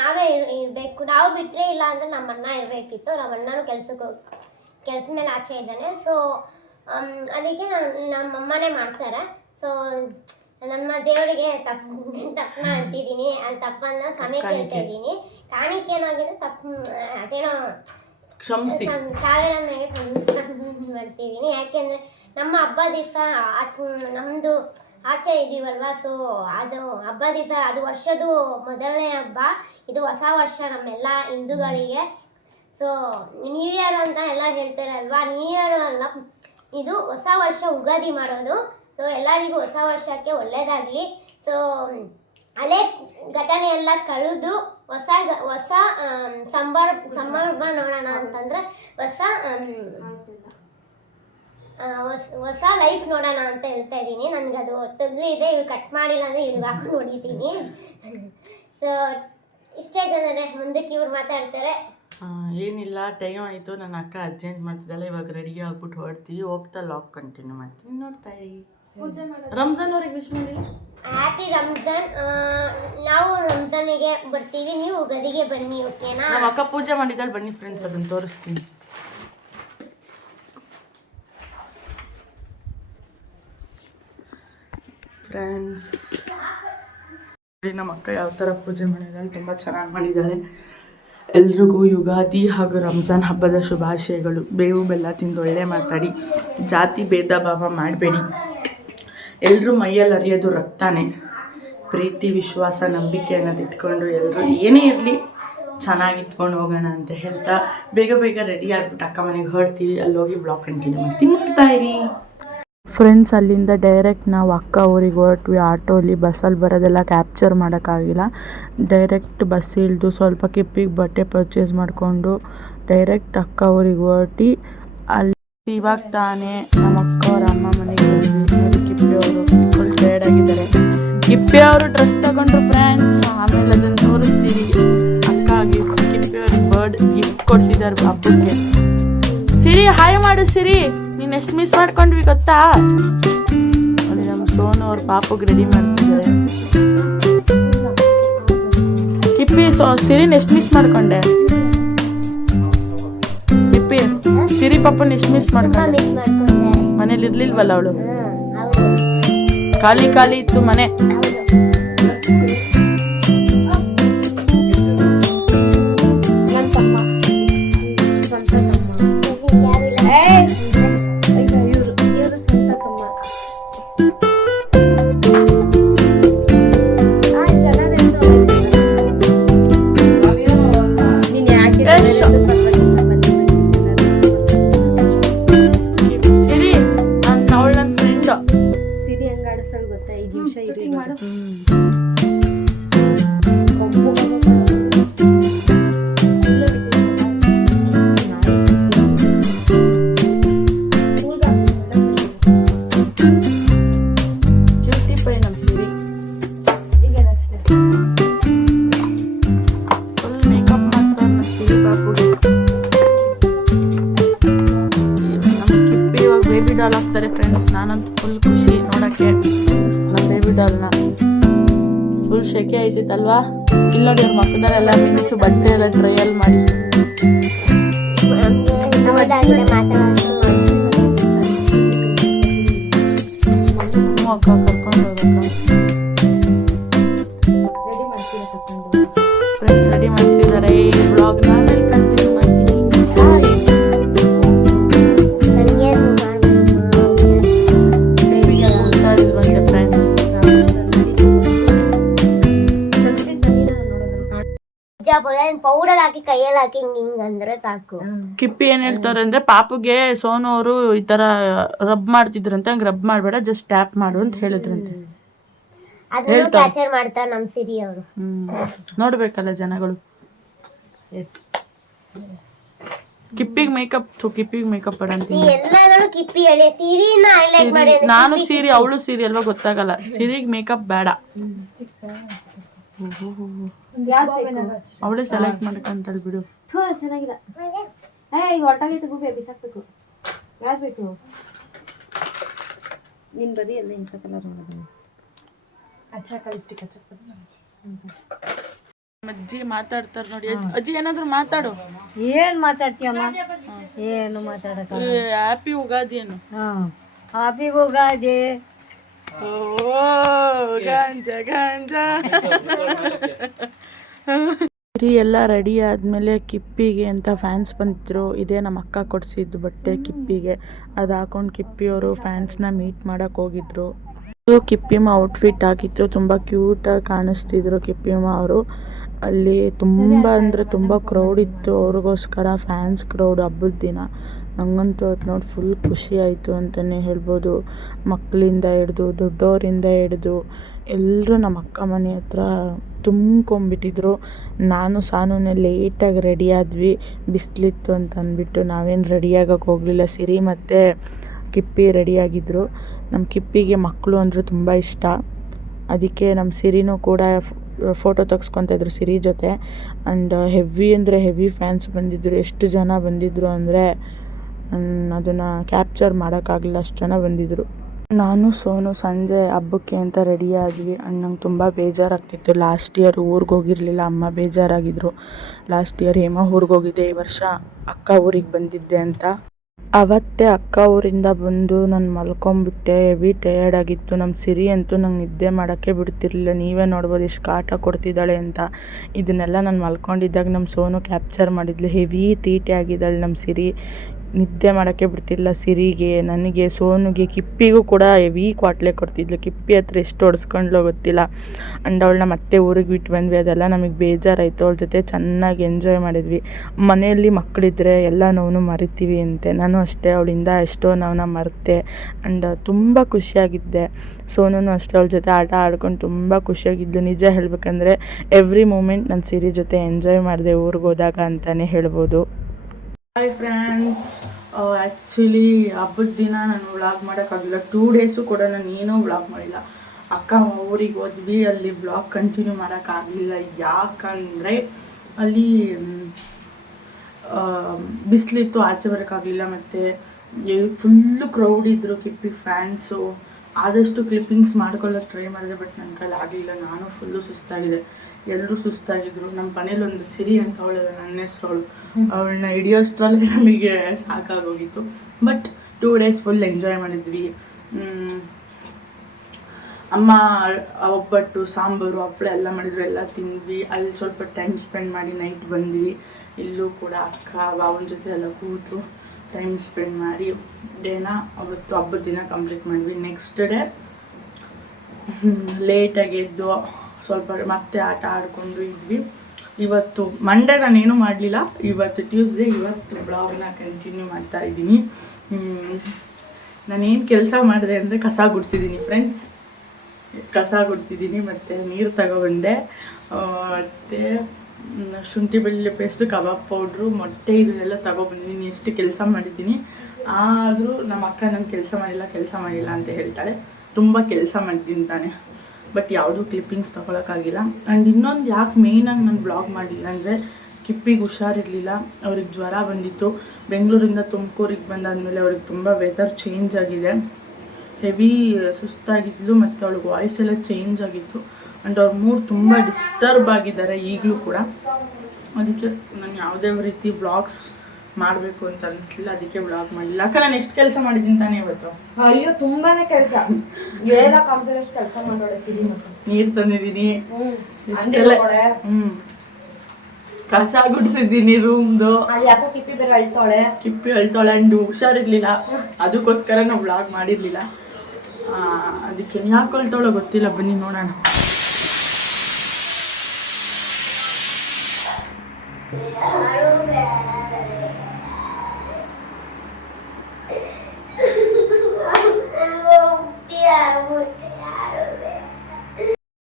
ನಾವೇ ಇರಬೇಕು. ನಾವು ಬಿಟ್ಟರೆ ಇಲ್ಲ ಅಂದ್ರೆ ನಮ್ಮಣ್ಣ ಇರಬೇಕಿತ್ತು. ನಮ್ಮಣ್ಣನೂ ಕೆಲಸ ಮೇಲೆ ಆಚೆ ಇದ್ದಾನೆ. ಸೊ ಅದಕ್ಕೆ ನಮ್ಮಮ್ಮನೇ ಮಾಡ್ತಾರೆ. ಸೊ ನಮ್ಮ ದೇವರಿಗೆ ತಪ್ಪನ್ನ ಅಂತಿದ್ದೀನಿ. ಅದು ತಪ್ಪನ್ನ ಸಮಯ ಕೇಳ್ತಾ ಇದ್ದೀನಿ. ಕಾಣಿಕೆ ಏನಾಗಿದೆ ಅದೇನೋ ಕಾವೇರ ಮೇಲೆ ಮಾಡ್ತಿದ್ದೀನಿ. ಯಾಕೆಂದರೆ ನಮ್ಮ ಹಬ್ಬ ದಿವಸ ನಮ್ಮದು ಆಚೆ ಇದ್ದೀವಲ್ವ. ಸೊ ಅದು ಹಬ್ಬ ದಿವಸ, ಅದು ವರ್ಷದ ಮೊದಲನೇ ಹಬ್ಬ. ಇದು ಹೊಸ ವರ್ಷ ನಮ್ಮೆಲ್ಲ ಹಿಂದೂಗಳಿಗೆ. ಸೊ ನ್ಯೂ ಇಯರ್ ಅಂತ ಎಲ್ಲ ಹೇಳ್ತಾರೆ ಅಲ್ವಾ, ನ್ಯೂ ಇಯರ್ ಅಲ್ಲ, ಇದು ಹೊಸ ವರ್ಷ ಉಗಾದಿ ಮಾಡೋದು. ಸೊ ಎಲ್ಲರಿಗೂ ಹೊಸ ವರ್ಷಕ್ಕೆ ಒಳ್ಳೆಯದಾಗಲಿ. ಸೊ ಹಳೆ ಘಟನೆ ಎಲ್ಲ ಕಳೆದು ಹೊಸ ಸಂಭ್ರಮ ನೋಡೋಣ ಅಂತಂದರೆ ಹೊಸ ಹೊಸ ಲೈಫ್ ನೋಡೋಣ ಅಂತ ಹೇಳ್ತಾ ಇದ್ದೀನಿ. ನನಗೆ ಅದು ತೊಂದರೆ ಇದೆ, ಇವ್ರು ಕಟ್ ಮಾಡಿಲ್ಲ ಅಂದರೆ ಇವ್ರಿಗೆ ಹಾಕೊಂಡು ಹೊಡಿತೀನಿ. ಸೊ ಇಷ್ಟೇ ಜನರೇ, ಮುಂದಕ್ಕೆ ಇವ್ರು ಮಾತಾಡ್ತಾರೆ. ಏನಿಲ್ಲ, ಟೈಮ್ ಆಯಿತು. ನನ್ನ ಅಕ್ಕ ಅರ್ಜೆಂಟ್ ಮಾಡ್ತಿದ್ದಲ್ಲ, ಇವಾಗ ರೆಡಿ ಆಗ್ಬಿಟ್ಟು ಹೊರಡ್ತೀವಿ. ಹೋಗ್ತಾ ಲಾಗ್ ಕಂಟಿನ್ಯೂ ಮಾಡ್ತೀನಿ, ನೋಡ್ತಾ ಇರಿ. ರಂಜಾನ್ ಅವ್ರಿಗೆ ವಿಶ್ ಮಾಡಿಲ್ಲ. ಹ್ಯಾಪಿ ರಂಜಾನ್. ನಾವು ರಂಜಾನಿಗೆ ಬರ್ತೀವಿ, ನೀವು ಉಗಾದಿಗೆ ಬನ್ನಿ, ಓಕೆನಾ? ನಮ್ಮ ಅಕ್ಕ ಪೂಜೆ ಮಾಡಿದ್ದಾಳೆ, ಬನ್ನಿ ಫ್ರೆಂಡ್ಸ್, ಅದನ್ನು ತೋರಿಸ್ತೀನಿ. ಫ್ರೆಂಡ್ಸ್, ನಮ್ಮ ಅಕ್ಕ ಯಾವ ಥರ ಪೂಜೆ ಮಾಡಿದ್ದಾಳೆ, ತುಂಬ ಚೆನ್ನಾಗಿ ಮಾಡಿದ್ದಾಳೆ. ಎಲ್ರಿಗೂ ಯುಗಾದಿ ಹಾಗೂ ರಂಜಾನ್ ಹಬ್ಬದ ಶುಭಾಶಯಗಳು. ಬೇವು ಬೆಲ್ಲ ತಿಂದು ಒಳ್ಳೆ ಮಾತಾಡಿ, ಜಾತಿ ಭೇದ ಭಾವ ಮಾಡಬೇಡಿ. ಎಲ್ಲರೂ ಮೈಯಲ್ಲಿ ಅರಿಯೋದು ರಕ್ತಾನೆ. ಪ್ರೀತಿ, ವಿಶ್ವಾಸ, ನಂಬಿಕೆ ಅನ್ನೋದು ಇಟ್ಕೊಂಡು ಎಲ್ಲರೂ ಏನೇ ಇರಲಿ ಚೆನ್ನಾಗಿ ಇಟ್ಕೊಂಡು ಹೋಗೋಣ ಅಂತ ಹೇಳ್ತಾ ಬೇಗ ಬೇಗ ರೆಡಿ ಆಗಿಬಿಟ್ಟು ಅಕ್ಕ ಮನೆಗೆ ಹೊರಡ್ತೀವಿ. ಅಲ್ಲಿ ಹೋಗಿ ಬ್ಲಾಗ್ ಕಂಟಿನ್ಯೂ ಮಾಡ್ತೀನಿ, ನೋಡ್ತಾ ಇರಿ. ಫ್ರೆಂಡ್ಸ್, ಅಲ್ಲಿಂದ ಡೈರೆಕ್ಟ್ ನಾವು ಅಕ್ಕ ಊರಿಗೆ ಹೊರಟ್ವಿ. ಆಟೋಲಿ, ಬಸ್ಸಲ್ಲಿ ಬರೋದೆಲ್ಲ ಕ್ಯಾಪ್ಚರ್ ಮಾಡೋಕ್ಕಾಗಿಲ್ಲ. ಡೈರೆಕ್ಟ್ ಬಸ್ ಇಳಿದು ಸ್ವಲ್ಪ ಕಿಪ್ಪಿಗೆ ಬಟ್ಟೆ ಪರ್ಚೇಸ್ ಮಾಡಿಕೊಂಡು ಡೈರೆಕ್ಟ್ ಅಕ್ಕ ಊರಿಗೆ ಹೊರಟಿ ಅಲ್ಲಿ ಇವಾಗ ತಾನೇ ನಮ್ಮ ಅಕ್ಕ ಅವ್ರ ಅಮ್ಮ ಮನೆಗೆ ಬಂದ್ವಿ. ಕಿಪ್ಪಿಯವರು ಫುಲ್ ಟೈರ್ಡ್ ಆಗಿದ್ದಾರೆ. ಕಿಪ್ಪಿಯವರು ಡ್ರೆಸ್ ತಗೊಂಡ್ರು ಫ್ರೆಂಡ್ಸ್, ಆಮೇಲೆ ಅದನ್ನು ತೋರಿಸ್ತೀವಿ. ಅಕ್ಕ ಕಿಪ್ಪಿಯವ್ರಿಗೆ ಬರ್ಡ್ ಗಿಫ್ಟ್ ಕೊಡ್ಸಿದ್ದಾರೆ ಹಬ್ಬಕ್ಕೆ. ಸಿರಿ, ಹಾಯ್ ಮಾಡು ಸಿರಿ. ನೀನು ಎಷ್ಟು ಮಿಸ್ ಮಾಡ್ಕೊಂಡ್ವಿ ಗೊತ್ತಾ? ನೋಡಿ, ನಮ್ಮ ಸೋನು ಅವ್ರ ಪಾಪಗೆ ರೆಡಿ ಮಾಡ್ತಿದ್ದಾರೆ. ಕಿಪ್ಪಿ, ಸಿರಿನ ಎಷ್ಟು ಮಿಸ್ ಮಾಡ್ಕೊಂಡೆ? ಕಿಪ್ಪಿ, ಸಿರಿ ಪಾಪನ ಎಷ್ಟು ಮಿಸ್ ಮಾಡ್ಕೊಂಡೆ? ಮನೇಲಿ ಇರ್ಲಿಲ್ವಲ್ಲ ಅವಳು, ಖಾಲಿ ಖಾಲಿ ಇತ್ತು ಮನೆ. ಬೇಬಿ ಡಾಲ್ ಹಾಕ್ತಾರೆ ಫ್ರೆಂಡ್ಸ್. ನಾನಂತೂ ಫುಲ್ ಖುಷಿ ನೋಡೋಕ್ಕೆ ನಮ್ಮ ಬೇಬಿ ಡಾಲ್ನ. ಫುಲ್ ಶೆಕೆ ಆಯ್ತಿತ್ತಲ್ವಾ? ಇಲ್ಲಿ ನೋಡಿ, ಅವ್ರ ಮಕ್ಕದಲ್ಲೆಲ್ಲ ಮಿಂಚು ಬಟ್ಟೆ ಎಲ್ಲ ಟ್ರಯಲ್ ಮಾಡಿ ಅಕ್ಕ ಕರ್ಕೊಂಡು ಹೋಗಕ್ಕ. ಫ್ರೆಂಡ್ಸ್ ರೆಡಿ ಮಾಡ್ತಿದ್ದಾರೆ. ಈ ಬ್ಲಾಗ್ನ ಆಮೇಲೆ ಕಂಟಿನ್ಯೂ ಮಾಡ್ತೀನಿ. ಪೌಡರ್ ಹಾಕಿ ಕೈಯಲ್ಲಿ ಹಾಕಿ ಹಿಂಗ್ ಅಂದ್ರೆ ಸಾಕು. ಕಿಪ್ಪಿ ಏನ್ ಹೇಳ್ತಾರೆ ಅಂದ್ರೆ, ಪಾಪುಗೆ ಸೋನು ಅವರು ಈ ತರ ರಬ್ ಮಾಡ್ತಿದ್ರಂತೆ, ಹಂಗ್ ರಬ್ ಮಾಡ್ಬೇಡ, ಜಸ್ಟ್ ಟ್ಯಾಪ್ ಮಾಡು ಅಂತ ಹೇಳಿದ್ರಂತೆ. ಅದನ್ನು ಕ್ಯಾಚರ್ ಮಾಡ್ತಾರೆ ನಮ್ಮ ಸಿರಿ ಅವರು. ನೋಡ್ಬೇಕಲ್ಲ ಜನಗಳು. ಕಿಪ್ಪಿಗೆ ಮೇಕಪ್ ಪಡಂತೀನಿ. ಎಲ್ಲಾದರೂ ಕಿಪ್ಪಿ ಹೇಳಿ, ಸಿರಿನ ಹೈಲೈಟ್ ಮಾಡಿ. ನಾನು ಸೀರೆ, ಅವಳು ಸೀರೆ ಅಲ್ವಾ ಗೊತ್ತಾಗಲ್ಲ. ಸಿರಿಗೆ ಮೇಕಪ್ ಬೇಡ, ಅವಳೇ ಸೆಲೆಕ್ಟ್ ಮಾಡ್ಕಂತಲ್ ಬಿಡು. ಚೆನ್ನಾಗಿಲ್ಲ. ಈಗ ಹೊರಟಾಗೈತೆ ಗುಬೆ, ಬಿಸಾಕ್ಬೇಕು. ಯಾವ್ದು ಬೇಕು ನಿನ್ ಬದಿ? ಎಲ್ಲ ಇಂಥ ಕಲರ್ ನೋಡೋದು. ಅಜ್ಜಿ ಮಾತಾಡ್ತಾರ ನೋಡಿ. ಅಜ್ಜಿ ಏನಾದ್ರು ಮಾತಾಡು. ಏನ್ ಮಾತಾಡ್ತೀಯಮ್ಮ? ಏನು ಮಾತಾಡಕ? ಹ್ಯಾಪಿ ಉಗಾದಿ ಏನು? ಹ್ಯಾಪಿ ಉಗಾದಿ. ಎಲ್ಲ ರೆಡಿ ಆದಮೇಲೆ ಕಿಪ್ಪಿಗೆ ಅಂತ ಫ್ಯಾನ್ಸ್ ಬಂದಿದ್ರು. ಇದೇ ನಮ್ಮ ಅಕ್ಕ ಕೊಡಿಸಿದ್ದು ಬಟ್ಟೆ ಕಿಪ್ಪಿಗೆ. ಅದು ಹಾಕೊಂಡು ಕಿಪ್ಪಿಯವರು ಫ್ಯಾನ್ಸ್ನ ಮೀಟ್ ಮಾಡೋಕ್ಕೆ ಹೋಗಿದ್ರು. ಕಿಪ್ಪಿಮ್ಮ ಔಟ್ಫಿಟ್ ಹಾಕಿದ್ರು, ತುಂಬ ಕ್ಯೂಟಾಗಿ ಕಾಣಿಸ್ತಿದ್ರು ಕಿಪ್ಪಿಮ್ಮ ಅವರು. ಅಲ್ಲಿ ತುಂಬ ಅಂದರೆ ತುಂಬ ಕ್ರೌಡ್ ಇತ್ತು ಅವ್ರಿಗೋಸ್ಕರ, ಫ್ಯಾನ್ಸ್ ಕ್ರೌಡ್ ಹಬ್ಬದ ದಿನ. ನನಗಂತೂ ಅದು ನೋಡಿ ಫುಲ್ ಖುಷಿ ಆಯಿತು ಅಂತಲೇ ಹೇಳ್ಬೋದು. ಮಕ್ಕಳಿಂದ ಹಿಡ್ದು ದೊಡ್ಡವರಿಂದ ಹಿಡ್ದು ಎಲ್ಲರೂ ನಮ್ಮ ಅಕ್ಕ ಮನೆ ಹತ್ರ ತುಂಬ್ಕೊಂಬಿಟ್ಟಿದ್ರು. ನಾನು ಸಾನುನೇ ಲೇಟಾಗಿ ರೆಡಿ ಆದ್ವಿ, ಬಿಸಿಲಿತ್ತು ಅಂತ ಅಂದ್ಬಿಟ್ಟು ನಾವೇನು ರೆಡಿ ಆಗೋಕ್ಕೆ ಹೋಗಲಿಲ್ಲ. ಸಿರಿ ಮತ್ತು ಕಿಪ್ಪಿ ರೆಡಿಯಾಗಿದ್ದರು. ನಮ್ಮ ಕಿಪ್ಪಿಗೆ ಮಕ್ಕಳು ಅಂದರೆ ತುಂಬ ಇಷ್ಟ. ಅದಕ್ಕೆ ನಮ್ಮ ಸಿರಿನೂ ಕೂಡ ಫೋಟೋ ತೆಗೆಸ್ಕೊತಾಯಿದ್ರು ಸಿರಿ ಜೊತೆ. ಆ್ಯಂಡ್ ಹೆವಿ ಅಂದರೆ ಹೆವಿ ಫ್ಯಾನ್ಸ್ ಬಂದಿದ್ದರು. ಎಷ್ಟು ಜನ ಬಂದಿದ್ದರು ಅಂದರೆ ಅದನ್ನು ಕ್ಯಾಪ್ಚರ್ ಮಾಡೋಕ್ಕಾಗಲಿಲ್ಲ, ಅಷ್ಟು ಜನ ಬಂದಿದ್ದರು. ನಾನು ಸೋನು ಸಂಜೆ ಹಬ್ಬಕ್ಕೆ ಅಂತ ರೆಡಿ ಆದ್ವಿ. ಆ್ಯಂಡ್ ನಂಗೆ ತುಂಬ ಬೇಜಾರಾಗ್ತಿತ್ತು. ಲಾಸ್ಟ್ ಇಯರ್ ಊರಿಗೆ ಹೋಗಿರಲಿಲ್ಲ, ಅಮ್ಮ ಬೇಜಾರಾಗಿದ್ದರು. ಲಾಸ್ಟ್ ಇಯರ್ ಹೇಮ ಊರಿಗೆ ಹೋಗಿದ್ದೆ, ಈ ವರ್ಷ ಅಕ್ಕ ಊರಿಗೆ ಬಂದಿದ್ದೆ ಅಂತ. ಅವತ್ತೇ ಅಕ್ಕ ಊರಿಂದ ಬಂದು ನಾನು ಮಲ್ಕೊಂಬಿಟ್ಟೆ. ಹೆವಿ ಟಯರ್ಡ್ ಆಗಿತ್ತು. ನಮ್ಮ ಸಿರಿ ಅಂತೂ ನಂಗೆ ನಿದ್ದೆ ಮಾಡೋಕ್ಕೆ ಬಿಡ್ತಿರ್ಲಿಲ್ಲ. ನೀವೇ ನೋಡ್ಬೋದು ಎಷ್ಟು ಕಾಟ ಕೊಡ್ತಿದ್ದಾಳೆ ಅಂತ. ಇದನ್ನೆಲ್ಲ ನಾನು ಮಲ್ಕೊಂಡಿದ್ದಾಗ ನಮ್ಮ ಸೋನು ಕ್ಯಾಪ್ಚರ್ ಮಾಡಿದ್ಲು. ಹೆವಿ ತೀಟೆ ಆಗಿದ್ದಾಳೆ ನಮ್ಮ ಸಿರಿ. ನಿದ್ದೆ ಮಾಡೋಕ್ಕೆ ಬಿಡ್ತಿಲ್ಲ ಸಿರಿಗೆ, ನನಗೆ, ಸೋನುಗೆ, ಕಿಪ್ಪಿಗೂ ಕೂಡ ಹೆವಿ ಕ್ವಾಟ್ಲೆ ಕೊಡ್ತಿದ್ಲು. ಕಿಪ್ಪಿ ಹತ್ರ ಎಷ್ಟು ಹೊಡ್ಸ್ಕೊಂಡ್ಲೋ ಗೊತ್ತಿಲ್ಲ. ಆ್ಯಂಡ್ ಅವಳನ್ನ ಮತ್ತೆ ಊರಿಗೆ ಬಿಟ್ಟು ಬಂದ್ವಿ. ಅದೆಲ್ಲ ನಮಗೆ ಬೇಜಾರಾಯಿತು. ಅವಳ ಜೊತೆ ಚೆನ್ನಾಗಿ ಎಂಜಾಯ್ ಮಾಡಿದ್ವಿ. ಮನೆಯಲ್ಲಿ ಮಕ್ಕಳಿದ್ರೆ ಎಲ್ಲ ನೋವು ಮರಿತೀವಿ ಅಂತೆ. ನಾನು ಅಷ್ಟೇ, ಅವಳಿಂದ ಎಷ್ಟೋ ನೋವನ್ನ ಮರೆತೆ. ಆ್ಯಂಡ್ ತುಂಬ ಖುಷಿಯಾಗಿದ್ದೆ. ಸೋನು ಅಷ್ಟೇ, ಅವಳ ಜೊತೆ ಆಟ ಆಡ್ಕೊಂಡು ತುಂಬ ಖುಷಿಯಾಗಿದ್ದು. ನಿಜ ಹೇಳಬೇಕಂದ್ರೆ ಎವ್ರಿ ಮೂಮೆಂಟ್ ನಾನು ಸಿರಿ ಜೊತೆ ಎಂಜಾಯ್ ಮಾಡಿದೆ ಊರಿಗೆ ಹೋದಾಗ ಅಂತಲೇ ಹೇಳ್ಬೋದು. ಹಾಯ್ ಫ್ರೆಂಡ್ಸ್, ಆ್ಯಕ್ಚುಲಿ ಹಬ್ಬದ ದಿನ ನಾನು ವ್ಲಾಗ್ ಮಾಡೋಕ್ಕಾಗಿಲ್ಲ. 2 ಡೇಸು ಕೂಡ ನಾನು ಏನೂ ವ್ಲಾಗ್ ಮಾಡಿಲ್ಲ. ಅಕ್ಕ ಊರಿಗೆ ಹೋದ್ವಿ, ಅಲ್ಲಿ ವ್ಲಾಗ್ ಕಂಟಿನ್ಯೂ ಮಾಡೋಕ್ಕಾಗಲಿಲ್ಲ. ಯಾಕಂದರೆ ಅಲ್ಲಿ ಬಿಸಿಲಿತ್ತು, ಆಚೆ ಬರೋಕ್ಕಾಗಲಿಲ್ಲ. ಮತ್ತು ಫುಲ್ಲು ಕ್ರೌಡ್ ಇದ್ದರು ಕಿಪ್ಪಿ ಫ್ಯಾನ್ಸು. ಆದಷ್ಟು ಕ್ಲಿಪ್ಪಿಂಗ್ಸ್ ಮಾಡ್ಕೊಳ್ಳೋಕೆ ಟ್ರೈ ಮಾಡಿದೆ, ಬಟ್ ನನ್ನ ಕೈಲಿ ಆಗಲಿಲ್ಲ. ನಾನು ಫುಲ್ಲು ಸುಸ್ತಾಗಿದೆ, ಎಲ್ಲರೂ ಸುಸ್ತಾಗಿದ್ದರು. ನಮ್ಮ ಮನೇಲಿ ಒಂದು ಸಿರಿ ಅಂತ ಅವಳಲ್ಲ, ನನ್ನ ಹೆಸರು, ಅವಳನ್ನ ಹಿಡಿಯೋಷ್ಟರಲ್ಲೇ ನಮಗೆ ಸಾಕಾಗೋಗಿತ್ತು. ಬಟ್ 2 ಡೇಸ್ ಫುಲ್ ಎಂಜಾಯ್ ಮಾಡಿದ್ವಿ. ಅಮ್ಮ ಒಬ್ಬಟ್ಟು, ಸಾಂಬಾರು, ಹಪ್ಪಳ ಎಲ್ಲ ಮಾಡಿದ್ರು, ಎಲ್ಲ ತಿಂದ್ವಿ. ಅಲ್ಲಿ ಸ್ವಲ್ಪ ಟೈಮ್ ಸ್ಪೆಂಡ್ ಮಾಡಿ ನೈಟ್ ಬಂದ್ವಿ. ಇಲ್ಲೂ ಕೂಡ ಅಕ್ಕ ಬಾವನ ಜೊತೆ ಎಲ್ಲ ಕೂತು ಟೈಮ್ ಸ್ಪೆಂಡ್ ಮಾಡಿ ಡೇನ ಅವತ್ತು ಹಬ್ಬದ ದಿನ ಕಂಪ್ಲೀಟ್ ಮಾಡಿದ್ವಿ. ನೆಕ್ಸ್ಟ್ ಡೇ ಲೇಟಾಗಿ ಎದ್ದು ಸ್ವಲ್ಪ ಮತ್ತೆ ಆಟ ಆಡ್ಕೊಂಡು ಇದ್ವಿ. ಇವತ್ತು ಮಂಡೇ ನಾನೇನು ಮಾಡಲಿಲ್ಲ. ಇವತ್ತು ಟ್ಯೂಸ್ಡೇ. ಇವತ್ತು ಬ್ಲಾಗ್ನ ಕಂಟಿನ್ಯೂ ಮಾಡ್ತಾ ಇದ್ದೀನಿ. ನಾನೇನು ಕೆಲಸ ಮಾಡಿದೆ ಅಂದರೆ ಕಸ ಗುಡಿಸಿದ್ದೀನಿ ಫ್ರೆಂಡ್ಸ್. ಕಸ ಗುಡಿಸಿದ್ದೀನಿ, ಮತ್ತು ನೀರು ತಗೊಬಂದೆ, ಮತ್ತು ಶುಂಠಿ ಬೆಳ್ಳುಳ್ಳಿ ಪೇಸ್ಟು, ಕಬಾಬ್ ಪೌಡ್ರು, ಮೊಟ್ಟೆ, ಇದನ್ನೆಲ್ಲ ತಗೊಬಂದಿದ್ದೀನಿ. ಎಷ್ಟು ಕೆಲಸ ಮಾಡಿದ್ದೀನಿ. ಆದರೂ ನಮ್ಮ ಅಕ್ಕ ನಂಗೆ ಕೆಲಸ ಮಾಡಿಲ್ಲ ಅಂತ ಹೇಳ್ತಾಳೆ. ತುಂಬ ಕೆಲಸ ಮಾಡಿದ್ದೀನಿ ತಾನೆ, ಬಟ್ ಯಾವುದೂ ಕ್ಲಿಪ್ಪಿಂಗ್ಸ್ ತೊಗೊಳಕ್ಕಾಗಿಲ್ಲ. ಆ್ಯಂಡ್ ಇನ್ನೊಂದು ಯಾಕೆ ಮೇಯ್ನಾಗಿ ನಾನು ಬ್ಲಾಗ್ ಮಾಡಿಲ್ಲ ಅಂದರೆ ಕಿಪ್ಪಿಗೆ ಹುಷಾರಿರಲಿಲ್ಲ. ಅವ್ರಿಗೆ ಜ್ವರ ಬಂದಿತ್ತು. ಬೆಂಗಳೂರಿಂದ ತುಮಕೂರಿಗೆ ಬಂದಾದಮೇಲೆ ಅವ್ರಿಗೆ ತುಂಬ ವೆದರ್ ಚೇಂಜ್ ಆಗಿದೆ. ಹೆವಿ ಸುಸ್ತಾಗಿದ್ಲು, ಮತ್ತು ಅವಳಿಗೆ ವಾಯ್ಸ್ ಎಲ್ಲ ಚೇಂಜ್ ಆಗಿತ್ತು. ಆ್ಯಂಡ್ ಅವ್ರ ಮೂಡ್ ತುಂಬ ಡಿಸ್ಟರ್ಬ್ ಆಗಿದ್ದಾರೆ ಈಗಲೂ ಕೂಡ. ಅದಕ್ಕೆ ನಾನು ಯಾವುದೇ ರೀತಿ ವ್ಲಾಗ್ಸ್ ಮಾಡಬೇಕು ಅಂತ ಅನಿಸ್ಲಿಲ್ಲ. ಅದಕ್ಕೆ ವ್ಲಾಗ್ ಮಾಡಲಿಲ್ಲ. ಅಕ್ಕ ನಾನು ಎಷ್ಟು ಕೆಲಸ ಮಾಡಿದ್ದೀನಿ ತಾನೇ ಇವತ್ತು? ಅಯ್ಯೋ ತುಂಬಾನೇ ಕೆಲಸ, ಕೆಲಸ ಮಾಡೋಳೆ. ಸಿರಿ ನೀರು ತಂದಿದ್ದೀನಿ, ಕಸ ಗುಡಿಸಿದ್ದೀನಿ ರೂಮ್ದು. ಯಾಕೋ ಕಿಪ್ಪಿ ಬೇರೆ ಅಳ್ತಾಳೆ ಅಂಡ್ ಹುಷಾರಿರ್ಲಿಲ್ಲ. ಅದಕ್ಕೋಸ್ಕರ ನಾವು ವ್ಲಾಗ್ ಮಾಡಿರ್ಲಿಲ್ಲ. ಅದಕ್ಕೆ ಯಾಕೆ ಅಳ್ತಾಳೋ ಗೊತ್ತಿಲ್ಲ. ಬನ್ನಿ ನೋಡೋಣ.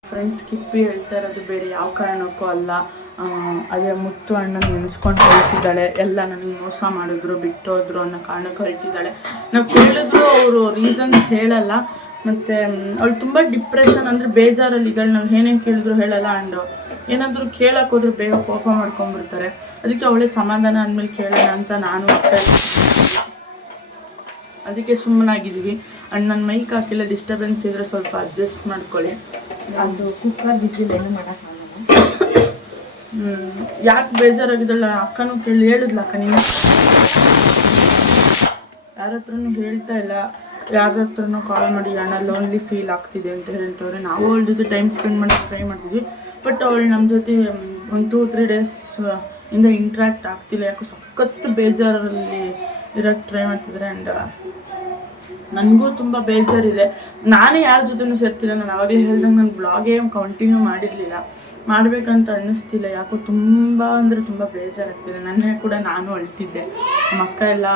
ಫ್ರೆಂಡ್ಸ್, ಕಿಪ್ಪಿ ಹೇಳ್ತಾ ಇರೋದು ಬೇರೆ ಯಾವ ಕಾರಣಕ್ಕೂ ಅಲ್ಲ. ಅದೇ ಮುತ್ತು ಅಣ್ಣನ ನೆನೆಸ್ಕೊಂಡು ಹೇಳ್ತಿದ್ದಾಳೆ. ಎಲ್ಲ ನನಗೆ ಮೋಸ ಮಾಡಿದ್ರು, ಬಿಟ್ಟೋದ್ರು ಅನ್ನೋ ಕಾರಣಕ್ಕೆ ಹೇಳ್ತಿದ್ದಾಳೆ. ನಾವು ಕೇಳಿದ್ರು ಅವರು ರೀಸನ್ಸ್ ಹೇಳಲ್ಲ. ಮತ್ತು ಅವಳು ತುಂಬ ಡಿಪ್ರೆಷನ್ ಅಂದರೆ ಬೇಜಾರಲ್ಲಿದ್ದಾಳೆ. ನಾವು ಏನೇನು ಕೇಳಿದ್ರು ಹೇಳಲ್ಲ. ಆ್ಯಂಡ್ ಏನಾದರೂ ಕೇಳಕ್ಕೆ ಹೋದ್ರೆ ಬೇಗ ಕೋಪ ಮಾಡ್ಕೊಂಡ್ಬಿಡ್ತಾರೆ. ಅದಕ್ಕೆ ಅವಳೇ ಸಮಾಧಾನ ಆದಮೇಲೆ ಕೇಳೋಣ ಅಂತ ನಾನು ಅದಕ್ಕೆ ಸುಮ್ಮನಾಗಿದ್ವಿ. ಆ್ಯಂಡ್ ನನ್ನ ಮೈಕ್ ಹಾಕಿಲ್ಲ, ಡಿಸ್ಟರ್ಬೆನ್ಸ್ ಇದ್ದರೆ ಸ್ವಲ್ಪ ಅಡ್ಜಸ್ಟ್ ಮಾಡ್ಕೊಳ್ಳಿ. ಅದು ಕುಕ್ಕರ್ ಬಿದ್ದಿಲ್ಲ, ಏನು ಮಾಡೋಕ್ಕಾಗಲ್ಲ. ಯಾಕೆ ಬೇಜಾರಾಗಿದ್ದಲ್ಲ ಅಕ್ಕನೂ ಕೇಳಿ ಹೇಳಿದ್ಲ. ಅಕ್ಕ ನೀನು ಯಾರ ಹತ್ರನೂ ಹೇಳ್ತಾ ಇಲ್ಲ. ಯಾರ ಹತ್ರನೂ ಕಾಲ್ ಮಾಡಿ ಅಣ್ಣ ಲೋನ್ಲಿ ಫೀಲ್ ಆಗ್ತಿದೆ ಅಂತ ಹೇಳ್ತವ್ರೆ. ನಾವು ಅವಳ ಜೊತೆ ಟೈಮ್ ಸ್ಪೆಂಡ್ ಮಾಡಿ ಟ್ರೈ ಮಾಡ್ತಿದ್ವಿ. ಬಟ್ ಅವಳು ನಮ್ಮ ಜೊತೆ ಒಂದು 2-3 ಡೇಸ್ ಇಂದ ಇಂಟ್ರ್ಯಾಕ್ಟ್ ಆಗ್ತಿಲ್ಲ. ಯಾಕೋ ಸಖತ್ತು ಬೇಜಾರಲ್ಲಿ ಇರೋಕ್ಕೆ ಟ್ರೈ ಮಾಡ್ತಿದ್ದಾರೆ. ಆ್ಯಂಡ್ ನನಗೂ ತುಂಬ ಬೇಜಾರಿದೆ. ನಾನೇ ಯಾರ ಜೊತೆನೂ ಸೇರ್ತಿಲ್ಲ. ನಾನು ಅವಾಗಲೇ ಹೇಳ್ದಂಗೆ ನಾನು ಬ್ಲಾಗೇ ಕಂಟಿನ್ಯೂ ಮಾಡಿರಲಿಲ್ಲ. ಮಾಡಬೇಕಂತ ಅನ್ನಿಸ್ತಿಲ್ಲ. ಯಾಕೋ ತುಂಬ ಅಂದರೆ ತುಂಬ ಬೇಜಾರಾಗ್ತಿದೆ. ನನ್ನೇ ಕೂಡ ನಾನು ಅಳ್ತಿದ್ದೆ. ನಮ್ಮ ಅಕ್ಕ ಎಲ್ಲ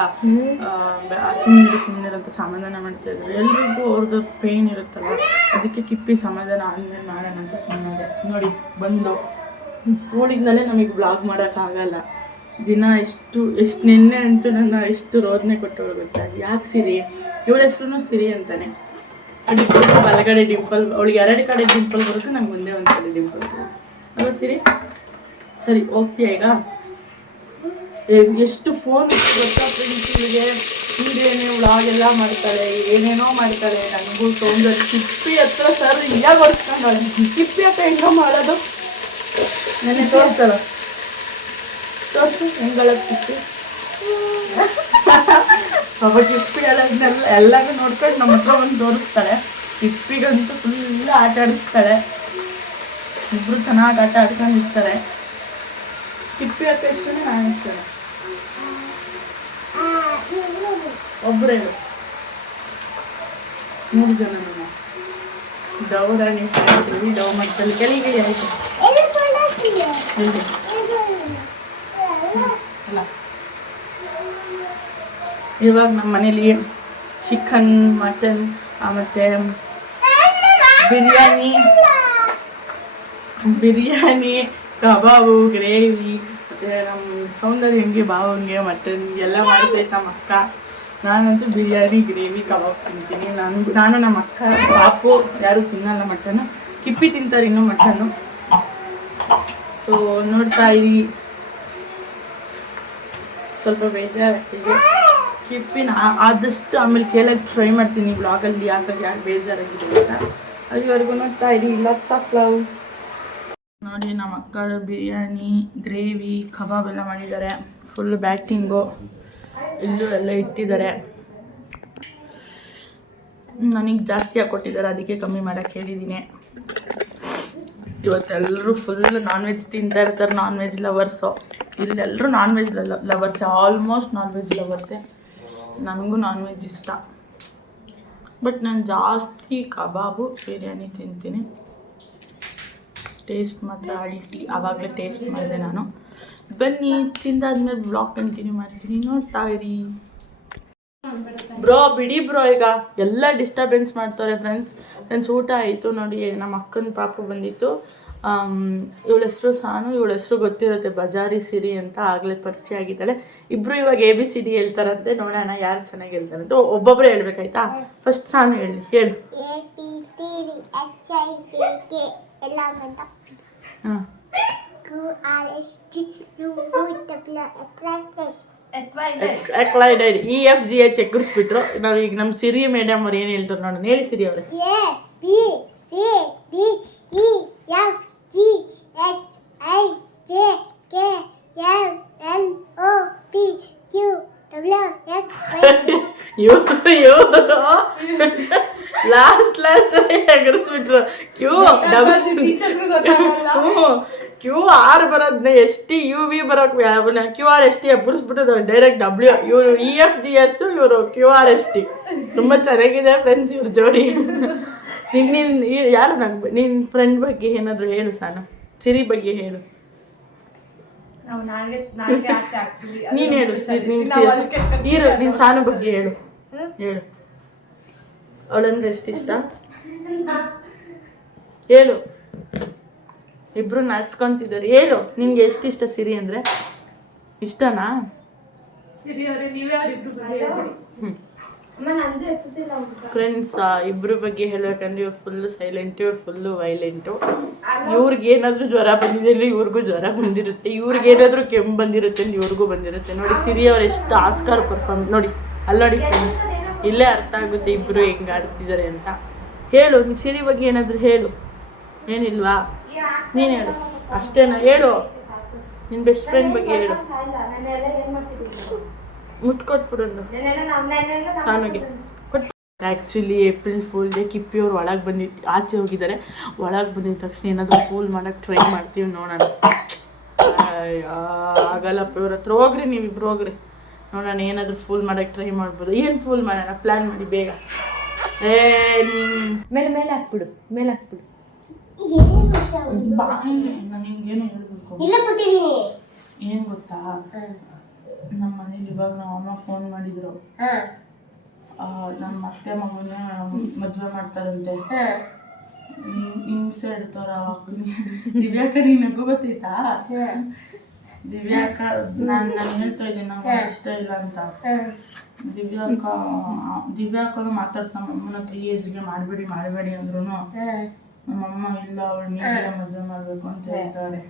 ಸುಮ್ಮನಿರು ಅಂತ ಸಮಾಧಾನ ಮಾಡ್ತಾಯಿದ್ರು. ಎಲ್ರಿಗೂ ಅವ್ರದ್ದು ಪೇಯ್ನ್ ಇರುತ್ತಲ್ಲ, ಅದಕ್ಕೆ ಕಿಪ್ಪಿ ಸಮಾಧಾನ ಆದಮೇಲೆ ಮಾಡೋಣ ಅಂತ ಸುಮ್ಮನೆ. ನೋಡಿ ಬಂದು ಕೂಡಿದ್ಮೇಲೆ ನಮಗೆ ಬ್ಲಾಗ್ ಮಾಡೋಕ್ಕಾಗಲ್ಲ. ದಿನ ಎಷ್ಟು ನಿನ್ನೆ ಅಂತೂ ನನ್ನ ಎಷ್ಟು ರೋದನೆ ಕೊಟ್ಟವಳು ಗೊತ್ತಾ. ಯಾಕೆ ಸಿರಿ ಇವಳ ಹೆಸರು ಸಿರಿ ಅಂತಾನೆ. ಡಿಂಪಲ್ ಬಲಗಡೆ ಡಿಂಪಲ್, ಅವಳಿಗೆ 2 ಕಡೆ ಡಿಂಪಲ್ ಬರುತ್ತೆ, ನಂಗೆ ಒಂದೇ ಒಂದು ಕಡೆ ಡಿಂಪಲ್ ಅಲ್ವಾ ಸಿರಿ? ಸರಿ ಹೋಗ್ತೀಯ ಈಗ? ಎಷ್ಟು ಫೋನ್ ಗೊತ್ತಾ ಫ್ರೆಂಡ್ಸ್ ಇವಳಿಗೆ, ಹೀರೇನೆ ವ್ಲಾಗ್ ಎಲ್ಲ ಮಾಡ್ತಾಳೆ, ಏನೇನೋ ಮಾಡ್ತಾಳೆ. ನನಗೂ ಸೌಂದರ್ಯ ಕಿಪ್ಪಿ ಹತ್ರ ಸರ್ ಇಲ್ಲ ಬರ್ಸ್ಕೊಂಡಾಳೆ. ಕಿಪ್ಪಿ ಹತ್ರ ಹೆಂಗೋ ಮಾಡೋದು ನೆನ್ನೆ ತೋರಿಸ್ತಾಳ, ತೋರಿಸು ಹೆಂಗಳ ಕಿಪ್ಪಿ. ಅವಾಗ ಕಿಪ್ಪಿ ಎಲ್ಲಾನು ನೋಡ್ಕೊಂಡು ನಮ್ಮ ಹತ್ರ ಬಂದು ತೋರಿಸ್ತಾಳೆ. ಕಿಪ್ಪಿಗಂತೂ ಫುಲ್ ಆಟ ಆಡಿಸ್ತಾಳೆ. ಇಬ್ರು ಚೆನ್ನಾಗಿ ಆಟ ಆಡ್ಕೊಂಡಿರ್ತಾರೆ. ಕಿಪ್ಪಿ ಹಾಕೋ ಇಷ್ಟನೇ ನಾನು ಇಷ್ಟನೇ. ಒಬ್ರು ಹೇಳು, 3 ಜನ ನಮ್ಮ ಡವ್ ರಾಣಿ ಹೇಳ್ತೀವಿ. ಡವ್ ಮಟ್ಟದಲ್ಲಿ ಕೆಳಗೆ ಆಯ್ತು ಅಲ್ಲ. ಇವಾಗ ನಮ್ಮ ಮನೇಲಿ ಚಿಕನ್, ಮಟನ್, ಮತ್ತು ಬಿರಿಯಾನಿ, ಕಬಾಬು, ಗ್ರೇವಿ, ಮತ್ತು ನಮ್ಮ ಸೌಂದರ್ಯಂಗೆ ಬಾವಂಗೆ ಮಟನ್ ಎಲ್ಲ ಮಾಡ್ತೈತೆ ನಮ್ಮ ಅಕ್ಕ. ನಾನಂತೂ ಬಿರಿಯಾನಿ, ಗ್ರೇವಿ, ಕಬಾಬ್ ತಿಂತೀನಿ. ನಾನು ನಮ್ಮ ಅಕ್ಕ, ಪಾಪು ಯಾರು ತಿನ್ನಲ್ಲ ಮಟನ್ನು. ಕಿಪ್ಪಿ ತಿಂತಾರೆ ಇನ್ನೂ ಮಟನ್ನು. ಸೊ ನೋಡ್ತಾ ಇರಿ. ಸ್ವಲ್ಪ ಬೇಜಾರಾಗ್ತಿದೆ. ಕಿಪ್ಪಿನ ಆದಷ್ಟು ಆಮೇಲೆ ಕೇಳಕ್ಕೆ ಟ್ರೈ ಮಾಡ್ತೀನಿ ಬ್ಲಾಗಲ್ಲಿ, ಯಾಕೆ ಬೇಜಾರಾಗಿದೆ ಅಂತ. ಅಲ್ಲಿವರೆಗೂ ನೋಡ್ತಾ ಇರಿ. Lots of love. ನೋಡಿ ನಮ್ಮ ಅಕ್ಕ ಬಿರಿಯಾನಿ, ಗ್ರೇವಿ, ಕಬಾಬ್ ಎಲ್ಲ ಮಾಡಿದ್ದಾರೆ. ಫುಲ್ ಬ್ಯಾಟಿಂಗು ಇಲ್ಲೂ ಎಲ್ಲ ಇಟ್ಟಿದ್ದಾರೆ. ನನಗೆ ಜಾಸ್ತಿ ಹಾಕ್ಕೊಟ್ಟಿದ್ದಾರೆ, ಅದಕ್ಕೆ ಕಮ್ಮಿ ಮಾಡೋಕ್ಕೆ ಹೇಳಿದ್ದೀನಿ. ಇವತ್ತೆಲ್ಲರೂ ಫುಲ್ ನಾನ್ ವೆಜ್ ತಿಂತಾ ಇರ್ತಾರೆ. ನಾನ್ ವೆಜ್ ಲವರ್ಸು ಇಲ್ಲೆಲ್ಲರೂ ನಾನ್ ವೆಜ್ ಲವರ್ಸೇ, ಆಲ್ಮೋಸ್ಟ್ ನಾನ್ ವೆಜ್ ಲವರ್ಸೇ. ನನಗೂ ನಾನ್ ವೆಜ್ ಇಷ್ಟ, ಬಟ್ ನಾನು ಜಾಸ್ತಿ ಕಬಾಬು, ಬಿರಿಯಾನಿ ತಿಂತೀನಿ. ಟೇಸ್ಟ್ ಮಾತ್ರ ಅಲ್ಟಿ. ಆವಾಗಲೇ ಟೇಸ್ಟ್ ಮಾಡಿದೆ ನಾನು. ಬನ್ನಿ, ತಿಂದಾದ್ಮೇಲೆ ಬ್ಲಾಗ್ ಕಂಟಿನ್ಯೂ ಮಾಡ್ತೀನಿ, ನೋಡ್ತಾ ಇರಿ. ಬ್ರೋ ಬಿಡಿ ಬ್ರೋ, ಈಗ ಎಲ್ಲ ಡಿಸ್ಟರ್ಬೆನ್ಸ್ ಮಾಡ್ತಾರೆ ಫ್ರೆಂಡ್ಸ್. ಊಟ ಆಯಿತು ನೋಡಿ. ನಮ್ಮ ಅಕ್ಕನ ಪಾಪು ಬಂದಿತ್ತು. ಇವಳ ಹೆಸರು ಸಾನು, ಇವಳ ಹೆಸರು ಗೊತ್ತಿರುತ್ತೆ, ಬಜಾರಿ ಸಿರಿ ಅಂತ. ಆಗಲೇ ಪರಿಚಯ ಆಗಿದ್ದಾಳೆ. ಇಬ್ಬರು ಇವಾಗ ABCD ಹೇಳ್ತಾರಂತೆ. ನೋಡೋಣ ಯಾರು ಚೆನ್ನಾಗಿ ಹೇಳ್ತಾರಂತ. ಒಬ್ಬೊಬ್ಬರೇ ಹೇಳ್ಬೇಕಾಯ್ತಾ? ಫಸ್ಟ್ ಸಾನು ಹೇಳು. ಹಾಂ, EFGH ಎಕ್ಕರಿಸ್ಬಿಟ್ರು. ನಾವೀಗ ನಮ್ಮ ಸಿರಿ ಮೇಡಮ್ ಅವ್ರು ಏನು ಹೇಳ್ತಾರೆ ನೋಡಿ. ಹೇಳಿ ಸಿರಿ ಅವರೇ. ಲಾಸ್ಟ್ ಎಗರಿಸ್ಬಿಟ್ರು. QR ಬರೋದನ್ನ ST UV ಬರೋಕೆ QR ST ಎಬ್ಬರಿಸ್ಬಿಟ್ಟು ಡೈರೆಕ್ಟ್ W. ಇವರು EFGS, ಇವರು QR ST. ತುಂಬ ಚೆನ್ನಾಗಿದೆ ಫ್ರೆಂಡ್ಸ್ ಇವ್ರ ಜೋಡಿ. ನೀನು ಯಾರು ನಂಗೆ ನಿನ್ನ ಫ್ರೆಂಡ್ ಬಗ್ಗೆ ಏನಾದರೂ ಹೇಳು ಸಾನು. ಸಿರಿ ಬಗ್ಗೆ ಹೇಳು. ನೀನು ಹೇಳು ನೀನು ಸಾನು ಬಗ್ಗೆ ಹೇಳು. ಅವಳಂದ್ರೆ ಎಷ್ಟಿಷ್ಟ ಹೇಳು. ಇಬ್ರು ನಾಚ್ಕೊಂತಿದ್ದಾರೆ. ಹೇಳು, ನಿನ್ಗೆ ಎಷ್ಟಿಷ್ಟ ಸಿರಿ ಅಂದರೆ? ಇಷ್ಟನಾ? ಫ್ರೆಂಡ್ಸ್, ಇಬ್ಬರ ಬಗ್ಗೆ ಹೇಳ್ಬೇಕಂದ್ರೆ ಇವ್ರು ಫುಲ್ಲು ಸೈಲೆಂಟು, ಇವ್ರು ಫುಲ್ಲು ವೈಲೆಂಟು. ಇವ್ರಿಗೇನಾದರೂ ಜ್ವರ ಬಂದಿದೆ ಅಂದರೆ ಇವ್ರಿಗೂ ಜ್ವರ ಬಂದಿರುತ್ತೆ. ಇವ್ರಿಗೇನಾದರೂ ಕೆಮ್ಮು ಬಂದಿರುತ್ತೆ ಅಂದ್ರೆ ಇವ್ರಿಗೂ ಬಂದಿರುತ್ತೆ. ನೋಡಿ ಸಿರಿ ಅವ್ರು ಎಷ್ಟು ಆಸ್ಕಾರ ಪರ್ಫಾರ್ಮ್ ನೋಡಿ. ಅಲ್ಲಿ ನೋಡಿ ಫ್ರೆಂಡ್ಸ್, ಇಲ್ಲೇ ಅರ್ಥ ಆಗುತ್ತೆ ಇಬ್ಬರು ಹೆಂಗೆ ಆಡ್ತಿದ್ದಾರೆ ಅಂತ. ಹೇಳು, ನೀನು ಸಿರಿ ಬಗ್ಗೆ ಏನಾದರೂ ಹೇಳು. ಏನಿಲ್ವಾ? ನೀನು ಹೇಳು ಅಷ್ಟೇನಾ? ಹೇಳು, ನಿನ್ನ ಬೆಸ್ಟ್ ಫ್ರೆಂಡ್ ಬಗ್ಗೆ ಹೇಳು. ಮುಟ್ಕೊಟ್ಬಿಡೋದು ಸಾನುಗೆ ಕೊಟ್ಟು. Actually April fool day. ಕಿಪ್ಪಿಯವ್ರು ಒಳಗೆ ಆಚೆ ಹೋಗಿದ್ದಾರೆ. ಒಳಗೆ ಬಂದಿದ್ದ ತಕ್ಷಣ ಏನಾದರೂ ಫೂಲ್ ಮಾಡೋಕ್ಕೆ ಟ್ರೈ ಮಾಡ್ತೀವಿ, ನೋಡೋಣ. ಆಗಲ್ಲಪ್ಪ ಇವ್ರ ಹತ್ರ. ಹೋಗ್ರಿ, ನೀವಿಬ್ರು ಹೋಗ್ರಿ, ನೋಡೋಣ ಏನಾದರೂ ಫೂಲ್ ಮಾಡೋಕ್ಕೆ ಟ್ರೈ ಮಾಡ್ಬೋದು. ಏನು ಫೂಲ್ ಮಾಡೋಣ? ಪ್ಲ್ಯಾನ್ ಮಾಡಿ ಬೇಗ. ಮೇಲೆ ಹಾಕ್ಬಿಡು. ನಾನು ಹಿಂಗೇನು ಹೇಳ್ಬೇಕು. ಏನು ಗೊತ್ತಾ, ನಮ್ಮ ಮನೇಲಿ ಇವಾಗ ನಮ್ಮ ಅಮ್ಮ ಫೋನ್ ಮಾಡಿದ್ರು. ನಮ್ಮ ಅತ್ತೆ ಮಗನ ಮದುವೆ ಮಾಡ್ತಾರಂತೆ. ಹಿಂಸೆ ಇಡ್ತಾರ. ದಿವ್ಯಾಕ ನಿನಗೂ ಗೊತ್ತೈತಾ? ದಿವ್ಯಾ ಅಕ್ಕ ನಾನು ಹೇಳ್ತಾ ಇದ್ದೀನಿ ನಂಗೆ ಇಷ್ಟ ಇಲ್ಲ ಅಂತ. ದಿವ್ಯಾ ಅಕ್ಕನು ಮಾತಾಡ್ತಾನೆ ನಮ್ಮನ್ನ 3 ಏಜ್ಗೆ ಮಾಡಬೇಡಿ ಅಂದ್ರು ನಮ್ಮಮ್ಮ ಇಲ್ಲ ಅವಳು ನೀವೇ ಮದುವೆ ಮಾಡಬೇಕು ಅಂತ ಹೇಳ್ತಾರೆ.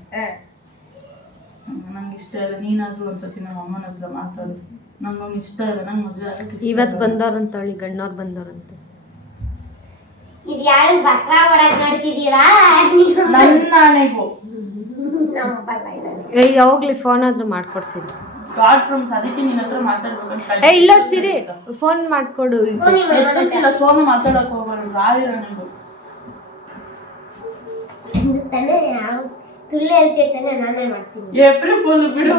ನಂಗೆ ಇಷ್ಟ ಇಲ್ಲ, ನೀನಾದ್ರೂ ಒಂದ್ಸತಿ ನಮ್ಮ ಅಮ್ಮನ ಹತ್ರ ಮಾತಾಡು, ನಂಗೆ ಇಷ್ಟ ಇಲ್ಲ, ನಂಗೆ ಮದುವೆ ಆಗಕ್ಕೆ ಇವತ್ತು ಬಂದವ್ರಂತ ಹೇಳಿ ಗಣ್ಣವ್ರು ಬಂದವ್ರಂತೆ. ಇದು ಯಾರು ಬಕ್ರಾ ಹೊಡಕ್ ನಡ್ತಿದ್ದೀರಾ? ನನ್ನಾನೆಗೂ ನಂಬಲ್ಲ ಇದನ್ನ. ಯಾವಾಗ್ಲಿ ಫೋನ್ ಆದ್ರೂ ಮಾಡ್ಕೊಡ್ಸಿರಿ. ಗಾಡ್ ಫ್ರಮ್ಸ್ ಅದಕ್ಕೆ ನಿನ್ನ ಹತ್ರ ಮಾತಾಡ್ಬೇಕಂತ ಇಲ್ಲ ಸಿರಿ ಫೋನ್ ಮಾಡ್ಕೊಡು. ಎತ್ತುತ್ತಿಲ್ಲ, ಸೋನು ಮಾತಾಡಕ್ ಹೋಗೋಣ ರಾವಿರನಿಗೂ ತಾನೇ ಯಾವ ಸುಳ್ಳು ಹೇಳ್ತೈತಾನೆ ನಾನೇ ಮಾಡ್ತೀನಿ. ಏಪ್ರಿಲ್ ಫುಲ್ ಬಿಡು.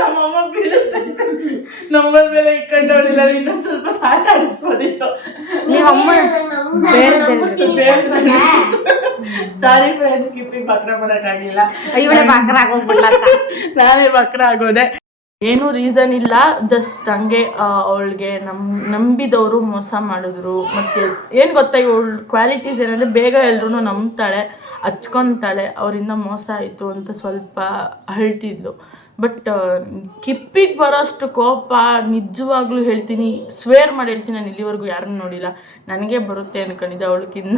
ನಮ್ಮಮ್ಮ ಬೀಳುತ್ತೆ, ನಮ್ಮ ಮೇಲೆ ಇಕ್ಕಂಡವಳಿಲ್ಲ, ಇನ್ನೊಂದ್ ಸ್ವಲ್ಪ ಆಟ ಆಡಿಸ್ಬೋದಿತ್ತು. ನೀವಮ್ಮ ಸಾರಿ ಫ್ರೆಂಡ್ಸ್, ಕಿಪ್ಪಿಗೆ ಬಕ್ರ ಮಾಡಕ್ಕಾಗಿಲ್ಲ. ಇವಳೆ ಬಾಕ್ರ ಆಗೋಗ್ಬಿಡ್ಲ ನಾನೇ ಬಕ್ರ ಆಗೋದೆ. ಏನೂ ರೀಸನ್ ಇಲ್ಲ, ಜಸ್ಟ್ ಹಂಗೆ ಅವಳಿಗೆ ನಂಬಿದವರು ಮೋಸ ಮಾಡಿದ್ರು. ಮತ್ತು ಏನು ಗೊತ್ತಾ, ಇವಳು ಕ್ವಾಲಿಟೀಸ್ ಏನಂದರೆ ಬೇಗ ಎಲ್ರೂ ನಂಬ್ತಾಳೆ, ಹಚ್ಕೊತಾಳೆ. ಅವರಿಂದ ಮೋಸ ಆಯಿತು ಅಂತ ಸ್ವಲ್ಪ ಹೇಳ್ತಿದ್ಲು. ಬಟ್ ಕಿಪ್ಪಿಗೆ ಬರೋಷ್ಟು ಕೋಪ ನಿಜವಾಗ್ಲೂ ಹೇಳ್ತೀನಿ, ಸ್ವೇರ್ ಮಾಡಿ ಹೇಳ್ತೀನಿ, ನಾನು ಇಲ್ಲಿವರೆಗೂ ಯಾರನ್ನು ನೋಡಿಲ್ಲ. ನನಗೆ ಬರುತ್ತೆ ಅಂದ್ಕೊಂಡಿದ್ದೆ,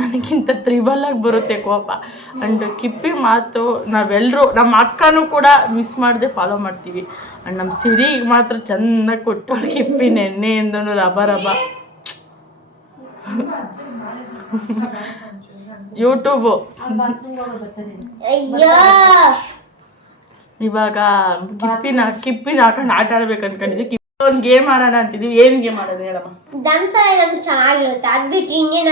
ನನಗಿಂತ ತ್ರಿಬಲಾಗಿ ಬರುತ್ತೆ ಕೋಪ. ಆ್ಯಂಡ್ ಕಿಪ್ಪಿ ಮಾತು ನಾವೆಲ್ಲರೂ, ನಮ್ಮ ಅಕ್ಕನೂ ಕೂಡ ಮಿಸ್ ಮಾಡದೆ ಫಾಲೋ ಮಾಡ್ತೀವಿ. ಆ್ಯಂಡ್ ನಮ್ಮ ಸಿರಿಗೆ ಮಾತ್ರ ಚೆನ್ನಾಗಿ ಕೊಟ್ಟವಳು ಕಿಪ್ಪಿ, ನೆನ್ನೆಯಿಂದನೂ ರಬ ಯೂಟ್ಯೂಬು. ಅಯ್ಯೋ ಇವಾಗ ಕಿಪ್ಪಿನ ಹಾಕೊಂಡು ಆಟ ಆಡ್ಬೇಕು ಅನ್ಕೊಂಡಿದ್ವಿ. ಕಿಪ್ಪಿ ಒಂದು ಗೇಮ್ ಆಡೋಣ ಅಂತಿದ್ವಿ. ಏನ್ ಗೇಮ್ ಆಡೋದು ಹೇಳಮ್ಮ? ದಮ್ಸರ ಚೆನ್ನಾಗಿರುತ್ತೆ. ಅದ್ ಬಿಟ್ರೆ ಇನ್ನೇನು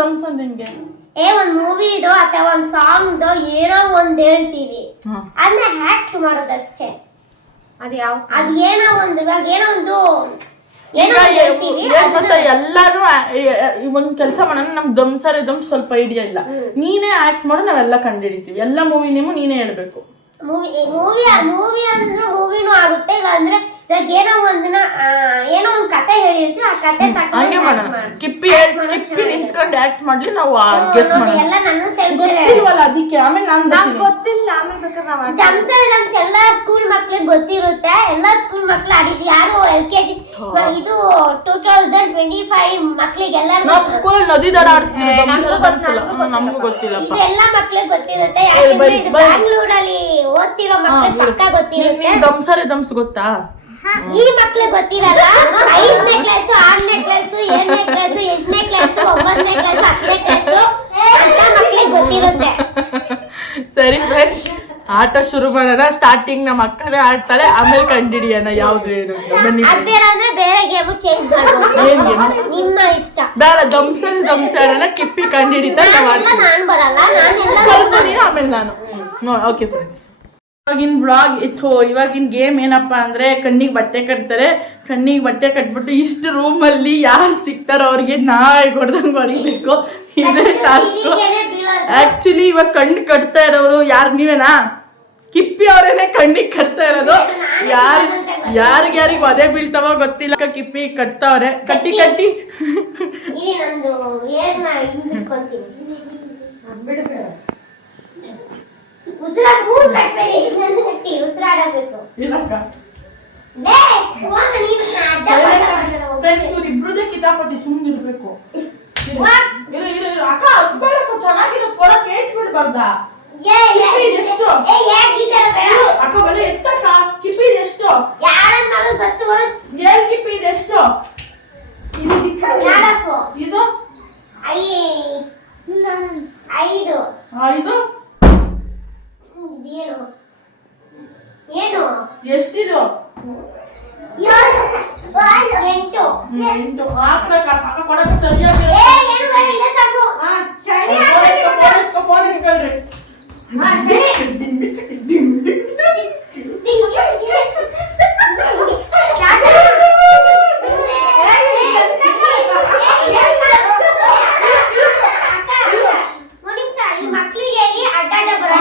ದಮ್ಸನ್ ನಿಮ್ಗೆ ಒಂದ್ ಮೂವಿ ಇದೋ ಅಥವಾ ಒಂದ್ ಸಾಂಗ್ ಏನೋ ಒಂದ್ ಹೇಳ್ತೀವಿ, ಅದನ್ನ ಹ್ಯಾಕ್ಟ್ ಮಾಡೋದಷ್ಟೇ. ಅದ್ ಏನೋ ಒಂದು ಇವಾಗ ಏನೋ ಒಂದು ಎಲ್ಲಾರು ಒಂದ್ ಕೆಲಸ ಮಾಡೋಣ. ನಮ್ ದಮ್ಸರ್ ಸ್ವಲ್ಪ ಐಡಿಯಾ ಇಲ್ಲ, ನೀನೇ ಆಕ್ಟ್ ಮಾಡೋ, ನಾವೆಲ್ಲ ಕಂಡುಹಿಡಿತೀವಿ. ಎಲ್ಲ ಮೂವಿ ನೇಮು ನೀನೇ ಹೇಳ್ಬೇಕು. ಮೂವಿ ಅಂದ್ರೆ ಮೂವಿನೂ ಆಗುತ್ತೆ, ಇಲ್ಲ ಅಂದ್ರೆ ಇವಾಗ ಏನೋ ಒಂದ್ ಕತೆ ಹೇಳಿರ್ತೀವಿ, ಆ ಕತೆ ಹಂಗೆ ಮಾಡೋಣ. ಕಿಪ್ಪಿ ನಿಂತ್ಕೊಂಡು ಆಕ್ಟ್ ಮಾಡ್ಲಿ, ನಾವು ಗೆಸ್ ಮಾಡೋಣ. ಎಲ್ಲ ನಾನು ಗೊತ್ತಿಲ್ವಲ್ಲ ಅದಕ್ಕೆ. ಆಮೇಲೆ ನಾನು ಗೊತ್ತಿಲ್ಲ, ಆಮೇಲೆ ಬೇಕಾದ್ರೆ ದಮ್ಸ್ ಎಲ್ಲ ಸ್ಕೂಲ್ ಮಕ್ಳಿಗೆ ಗೊತ್ತಿರುತ್ತೆ. ಎಲ್ಲ ಸ್ಕೂಲ್ ಮಕ್ಳು ಆಡಿದ್ ಯಾರು LKG ಇದು 2025 ಮಕ್ಳಿಗೆಲ್ಲ ಸ್ಕೂಲ್ ನದಿ ದಡ ಆಡಿಸ್ತೀವಿ. ನಮಗೂ ಗೊತ್ತಿಲ್ಲಪ್ಪ, ಎಲ್ಲ ಮಕ್ಳಿಗೆ ಗೊತ್ತಿರುತ್ತೆ. ಯಾಕಂದ್ರೆ ಇದು ಬ್ಯಾಂಗ್ಳೂರಲ್ಲಿ ಓದ್ತಿರೋ ಮಕ್ಳಿಗೆ ಪಕ್ಕ ಗೊತ್ತಿರುತ್ತೆ. ದಮ್ಸ್ ಗೊತ್ತಾ? ಈ ಮಕ್ಳಿಗೆ ಗೊತ್ತಿರಲ್ಲ. 5ನೇ ಕ್ಲಾಸು 6ನೇ ಕ್ಲಾಸು 7ನೇ ಕ್ಲಾಸು 8ನೇ ಕ್ಲಾಸು 9ನೇ ಕ್ಲಾಸು 10ನೇ ಕ್ಲಾಸು ಅಂತ ಮಕ್ಳಿಗೆ ಗೊತ್ತಿರುತ್ತೆ. ಸರಿ ಫ್ರೆಂಡ್ಸ್, ಆಟ ಶುರು ಮಾಡೋಣ. ಸ್ಟಾರ್ಟಿಂಗ್ ನಮ್ಮ ಅಕ್ಕನೇ ಆಡ್ತಾಳೆ, ಆಮೇಲೆ ಕಂಡಿಡಿಯೋಣ ಯಾವ್ದು ಏನು ಅಂತ. ಬನ್ನಿ. ಬೇಡ ಅಂದ್ರೆ ಬೇರೆ ಗೇಮ್ ಚೇಂಜ್ ಮಾಡ್ಬೋದು, ನಿಮ್ಮ ಇಷ್ಟ. ಬೇಡ, ದಮ್ಸ್ ಆಡೋಣ. ಕಿಪ್ಪಿ ಕಂಡಿಡಿತಾ ನಾನು ಬರಲ್ಲ, ನಾನೆಲ್ಲ ಸ್ವಲ್ಪ ನೀನು, ಆಮೇಲೆ ನಾನು. ಓಕೆ ಫ್ರೆಂಡ್ಸ್, ಇವಾಗಿನ ಗೇಮ್ ಏನಪ್ಪ ಅಂದರೆ, ಕಣ್ಣಿಗೆ ಬಟ್ಟೆ ಕಟ್ತಾರೆ. ಕಣ್ಣಿಗೆ ಬಟ್ಟೆ ಕಟ್ಬಿಟ್ಟು ಇಷ್ಟು ರೂಮಲ್ಲಿ ಯಾರು ಸಿಗ್ತಾರೋ ಅವ್ರಿಗೆ ನಾಯಿ ಹೊಡೆದಂಗೆ ಹೊಡಿಬೇಕು. ಇದೇ ಟಾಸ್ಕು. ಆ್ಯಕ್ಚುಲಿ ಇವಾಗ ಕಣ್ಣು ಕಟ್ತಾ ಇರೋರು ಯಾರು? ನೀವೇನಾ? ಕಿಪ್ಪಿ ಅವರೇನೆ ಕಣ್ಣಿಗೆ ಕಟ್ತಾ ಇರೋದು. ಯಾರಿಗೆ ಒದೆ ಬೀಳ್ತಾವೋ ಗೊತ್ತಿಲ್ಲ, ಕಿಪ್ಪಿ ಕಟ್ತಾವ್ರೆ. ಕಟ್ಟಿ ಇಬ್ರದೇ ಕಿತಾಪತಿ ಸುಮ್ಮನಿರ್ಬೇಕು. ಅಕ್ಕ ಚೆನ್ನಾಗಿರೋ ಕೊಡಕ್ಕೆ ಏಟ್ಬಿಡ್ಬಾರ್ದ? ಅಕ್ಕ ಬರೀ ಎತ್ತಕ್ಕ. ಕಿಪ್ಪಿ ಎಷ್ಟು? ಏನ್ ಕಿಪ್ಪಿ ಇದೆಷ್ಟು? ಇದು 5. ಏನು ಎಷ್ಟಿದು? 8. ಅಕ್ಕ ಕೊಡಕ್ಕೆ ಸರಿಯಾಗಿ ಮಕ್ಕಳಿಗೆ ಅಡ್ಡಾಡ ಬರೋ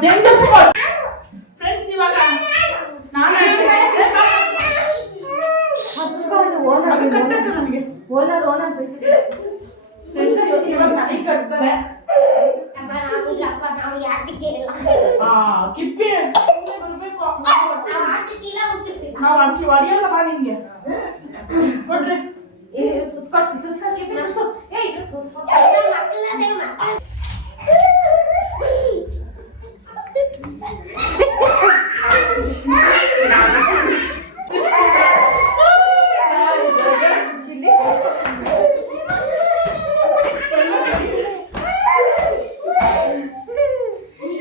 ಫ್ರೆಂಡ್ಸ್ ಇವಾಗ ಸ್ನಾನ ಓನರ್ ಇವಾಗ ಮನೆಗೆ ಕಟ್ತಾರೆ. ಅಪ್ಪ ನಾವು ಇಲ್ಲಪ್ಪ, ನಾವು ಯಾಕೆ ಕೇಳಿಲ್ಲ. ಕಿಪ್ಪಿ ಬರ್ಬೇಕು. ನಾವು ಆಡ್ತಿಲ್ಲ, ಹುಟ್ಟಿರ್ತೀವಿ. ನಾವು ಅರ್ಚಿ ಹೊಡಿಯಲ್ಲ ಬಾ ನಿಂಗೆ ಕೊಡ್ರಿ. ಮಕ್ಕಳದೇ ಮಕ್ಕಳು.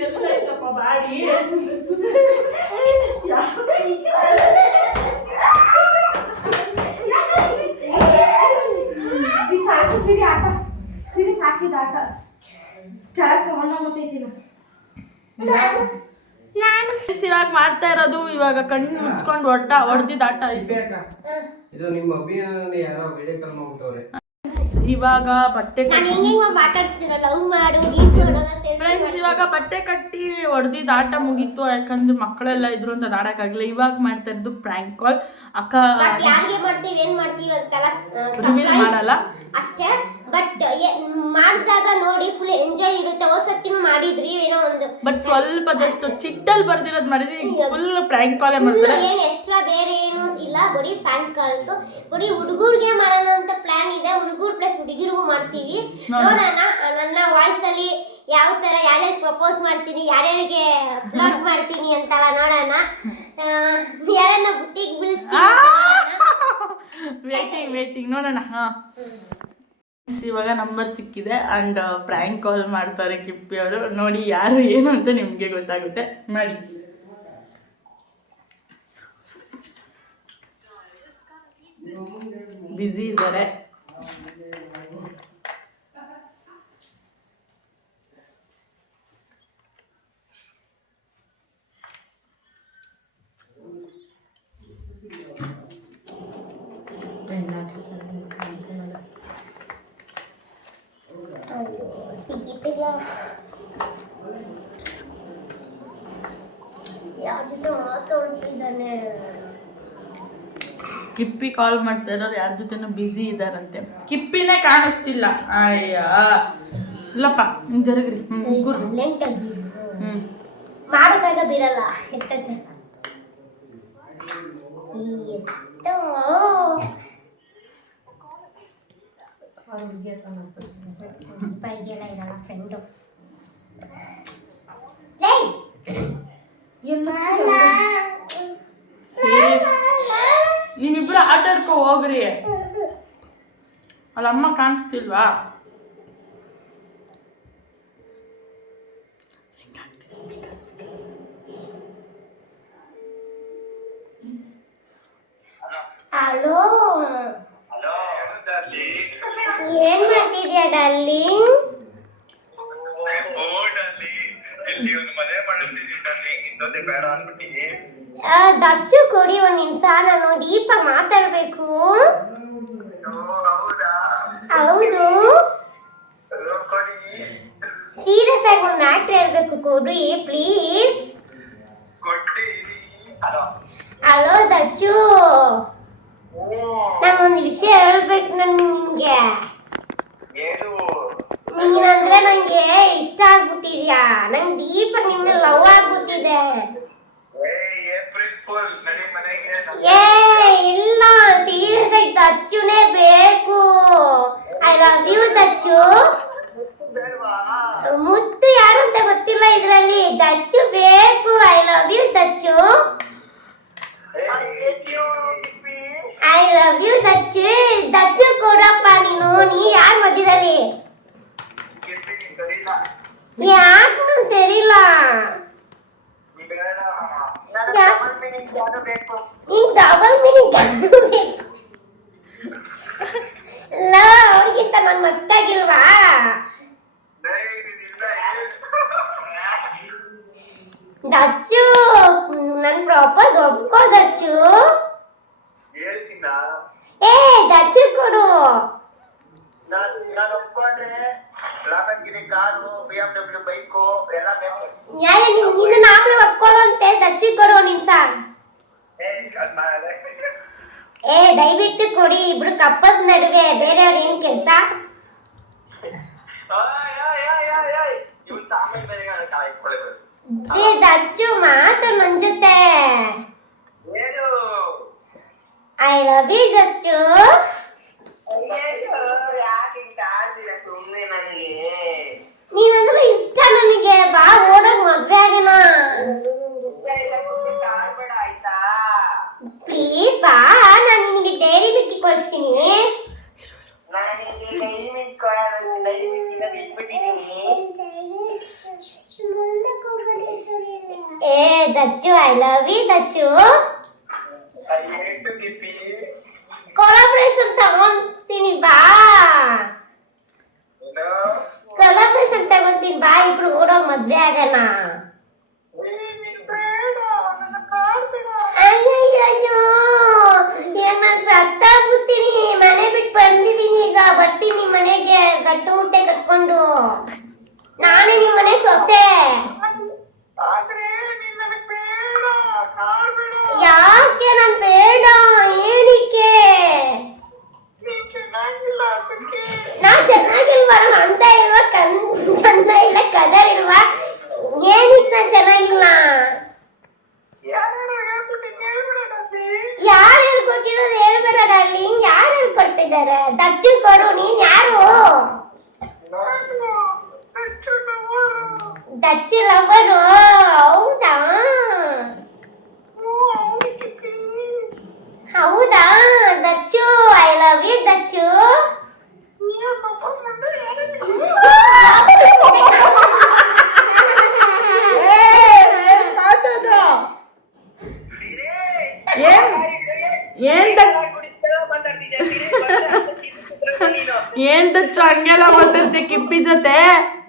ಎಲ್ಲ ಐತಪ್ಪ ಬಾಡಿ. ಸಾಕು ಸಿರಿ ಆಟ, ಸಿರಿ ಸಾಕಿದ ಆಟ ಕೆಳಗೆ ಸವಣ್ಣ ಗೊತ್ತೈತಿಲ್ಲ. ಇವಾಗ ಮಾಡ್ತಾ ಇರೋದು ಇವಾಗ ಕಣ್ಣು ಮುಚ್ಕೊಂಡು ಹೊಡೆದಿದ್ದ ಆಟ ಐತೆ. ಇದು ನಿಮ್ಮ ಅಭಿಯಾನ ಯಾರೋ ವಿಡಿಯೋ ಕಾಲ್ ಮಾಡ್ಬಿಟ್ಟವ್ರೆ. ಇವಾಗ ಬಟ್ಟೆ ನಾನು ಹೆಂಗೆ ಮಾತಾಡ್ತಿದ್ದೀರ, ಲವ್ ಮಾಡು ಗೀಟ್ ಮಾಡು ಅಂತ ಫ್ರೆಂಡ್ಸ್ ಇವಾಗ ಬಟ್ಟೆ ಕಟ್ಟಿ ಹೊಡೆದಿದ್ದ ಆಟ ಮುಗೀತು. ಯಾಕಂದ್ರೆ ಮಕ್ಕಳೆಲ್ಲ ಇದ್ರು ಅಂತ ಅದು ಆಡಕ್ಕಾಗಿಲ್ಲ. ಇವಾಗ ಮಾಡ್ತಾ ಇರೋದು ಪ್ರ್ಯಾಂಕ್ ಕಾಲ್. ಅಕ್ಕ ಬಟ್ ಯಾರಿಗೆ ಮಾಡ್ತೀವಿ ಏನ್ ಮಾಡ್ತೀವಿ ಅಂತೆಲ್ಲ ರಿವೀಲ್ ಮಾಡಲ್ಲ ಅಷ್ಟೇ. ಬಟ್ ಮಾಡಿದಾಗ ನೋಡಿ ಫುಲ್ ಎಂಜಾಯ್ ಇರುತ್ತೆ. ಹೊಸತ್ತಿನೂ ಮಾಡಿದ್ರಿ ಏನೋ ಒಂದು, ಬಟ್ ಸ್ವಲ್ಪ ಜಸ್ಟ್ ಚಿಟ್ಟಲ್ಲಿ ಬರ್ದಿರೋದು ಮಾಡಿದ್ರಿ. ಫುಲ್ ಪ್ರ್ಯಾಂಕ್ ಕಾಲೇ ಮಾಡ್ತಾರೆ. ಏನ್ ಎಕ್ಸ್ಟ್ರಾ ಬೇರೆ ಏನು ಇಲ್ಲ, ಬರೀ ಫ್ಯಾನ್ ಕಾಲ್ಸ್. ಬರೀ ಹುಡುಗರಿಗೆ ಮಾಡೋಣ ಅಂತ ಪ್ಲಾನ್ ಇದೆ. ಹುಡುಗರು ಪ್ಲಸ್ ಹುಡುಗಿರಿಗೂ ಮಾಡ್ತೀವಿ. ನೋಡೋಣ ನನ್ನ ವಾಯ್ಸ್ ಅಲ್ಲಿ ಯಾವ ತರ ಯಾರ್ಯಾರಿಗೆ ಪ್ರಪೋಸ್ ಮಾಡ್ತೀನಿ, ಯಾರ್ಯಾರಿಗೆ ಫ್ಲರ್ಟ್ ಮಾಡ್ತೀನಿ ಅಂತೆಲ್ಲ ನೋಡೋಣ. ಯಾರನ್ನ ಬುಟ್ಟಿಗೆ ಬೀಳಿಸ್ತೀನಿ ವೇಟಿಂಗ್ ನೋಡೋಣ. ಇವಾಗ ನಂಬರ್ ಸಿಕ್ಕಿದೆ ಅಂಡ್ ಪ್ರ್ಯಾಂಕ್ ಕಾಲ್ ಮಾಡ್ತಾರೆ ಕಿಪ್ಪಿ ಅವರು. ನೋಡಿ ಯಾರು ಏನು ಅಂತ ನಿಮಗೆ ಗೊತ್ತಾಗುತ್ತೆ. ಮಾಡಿ ಬ್ಯುಸಿ ಇದ್ದಾರೆ. ಯಾರ ಜೊತೆ ಮಾತಾಡ್ತಿದ್ದಾನೆ. ಕಿಪ್ಪಿ ಕಾಲ್ ಮಾಡ್ತಾ ಇರೋರು ಯಾರ ಜೊತೆನೂ ಬ್ಯುಸಿ ಇದಾರಂತೆ. ಕಿಪ್ಪಿನೇ ಕಾಣಿಸ್ತಿಲ್ಲ. ಅಯ್ಯ ಇಲ್ಲಪ್ಪ ಜರಗ್ರಿ. ಮಾಡಿದಾಗ ಬಿಡಲ್ಲ. ಬೈಗೆಲ್ಲ ಇರಲ್ಲ ಫ್ರೆಂಡು. ನೀವಿಬ್ರು ಆಟ ಆಡ್ಕೊ ಹೋಗ್ರಿ. ಅಲ್ಲ ಅಮ್ಮ ಕಾಣಿಸ್ತಿಲ್ವಾ? ಹಲೋ, ಏನ್ ಮಾಡ್ತಿದ್ಯಾ ಡಾರ್ಲಿಂಗ್? ದಚ್ಚು ಕೊಡಿ ಒಂದ್ ನಿಮಿಷ, ನಾನು ಡೀಪಾಗಿ ಮಾತಾಡ್ಬೇಕು. ಹೌದು, ಸೀರಿಯಸ್ ಆಗಿ ಒಂದು ಮ್ಯಾಟ್ರ್ ಹೇಳ್ಬೇಕು. ಕೊಡಿ ಪ್ಲೀಸ್. ಹಲೋ ದಚ್ಚು, ನಂಗೊಂದು ವಿಷಯ ಹೇಳ್ಬೇಕು. ನಿಮ್ಗೆ ನೀನಂದ್ರೆ ನಂಗೆ ಇಷ್ಟ ಆಗ್ಬಿಟ್ಟಿದ್ಯಾ. ನಂಗೆ ಡೀಪಾಗಿ ನಿನ್ನ ಲವ್ ಆಗ್ಬಿಟ್ಟಿದೆ. ಏ ಇಲ್ಲ, ಸೀರಿಯಸ್ ಆಗಿ ದಚ್ಚುನೇ ಬೇಕು. I love you Dachu. ಮುತ್ತು ಯಾರು ಅಂತ ಗೊತ್ತಿಲ್ಲ ಇದ್ರಲ್ಲಿ. ದಚ್ಚು ಬೇಕು. I love you Dachu. I love you Dachu. Dachu ಕೊಡಪ್ಪ ನೀನು. ನೀ ಯಾರು ಮಧ್ಯದಲ್ಲಿ? ಯಾಕೆ ಸರಿಲ್ಲ? ಈಗ ಡಬಲ್ ಮೀನಿಂಗ್ ಬೇಕು. ಇಲ್ಲ, ಅವ್ರಿಗಿಂತ ನಾನು ಮಸ್ತಾಗಿಲ್ವಾ? ದಚ್ಚು ನನ್ ಪ್ರಪೋಸ್ ಒಪ್ಕೋ ದಚ್ಚು. ಏ ದಚ್ಚು ಕೊಡು. ಯಾರ ನಿನ್ನ ಆಮೇಲೆ ಒಪ್ಕೊಳ್ಳುವಂತೆ ದಚ್ಚಿ ಕೊಡು ನಿಮ್ಸ. ದಯವಿಟ್ಟು ಕೊಡಿ, ಇಬ್ರು ಕಪ್ಪದ ನಡುವೆ ಬೇರೆಯವ್ರ ಏನ್ ಕೆಲ್ಸ. ದಚ್ಚು ಮಾತು ನನ್ ಜೊತೆ. I love you Dachu. ನೀನಂದ್ರೆ ಇಷ್ಟ ನನಗೆ. ಬಾ ಓಡೋಗ್ ಮದ್ವೆ ಆಗೋಣ ಪ್ಲೀಸ್. ಬಾ, ನಾನು ನಿನಗೆ ಡೈರಿ ಮಿಲ್ಕ್ ಕೊಡಿಸ್ತೀನಿ. Dachu, I love you Dachu. Collaboration ತಗೊಂತೀನಿ ಬಾ. ಕೊಲಾಬ್ರೇಷನ್ ತಗೊಂತೀನಿ ಬಾ, ಇಬ್ರು ಓಡೋ ಮದ್ವೆ ಆಗೋಣ. ಅಯ್ಯಯ್ಯೋ, ನಾನು ಸತ್ತಾಗ್ಬಿಡ್ತೀನಿ. ಮನೆ ಬಿಟ್ಟು ಬಂದಿದ್ದೀನಿ, ಈಗ ಬರ್ತೀನಿ ಮನೆಗೆ ಗಟ್ಟು ಮುಟ್ಟೆ ಕಟ್ಕೊಂಡು. ನಾನೇ ನಿಮ್ಮ ಮನೆ ಸೊಸೆ. ಯಾಕೆ ನಾನು ಬೇಡ? ಏನಕ್ಕೆ? ನಾನ್ ಚೆನ್ನಾಗಿಲ್ವಾ? ಅಂತ ಇಲ್ವಾ? ಚಂದ ಇಲ್ಲ, ಕದರ್ ಇಲ್ವಾ? ಏನಕ್ಕೆ ನಾನು ಚೆನ್ನಾಗಿಲ್ಲ? ಯಾರು ಹೇಳ್ಕೊಟ್ಟಿರೋದು ಹೇಳ್ಬೇಡ ಡಾರ್ಲಿಂಗ್. ಯಾರು ಹೇಳ್ಕೊಡ್ತಿದ್ದಾರೆ? ದಚ್ಚು ಕೊಡು. ನೀನ್ ಯಾರು? ದಚ್ಚು ಲವರು. ಹೌದಾ ಹೌದಾ Dachu, I love you Dachu. ಏನ್ ದಚ್ಚು ಹಂಗೆಲ್ಲ ಮಾತಾಡ್ತಿ ಕಿಪ್ಪಿ ಜೊತೆ?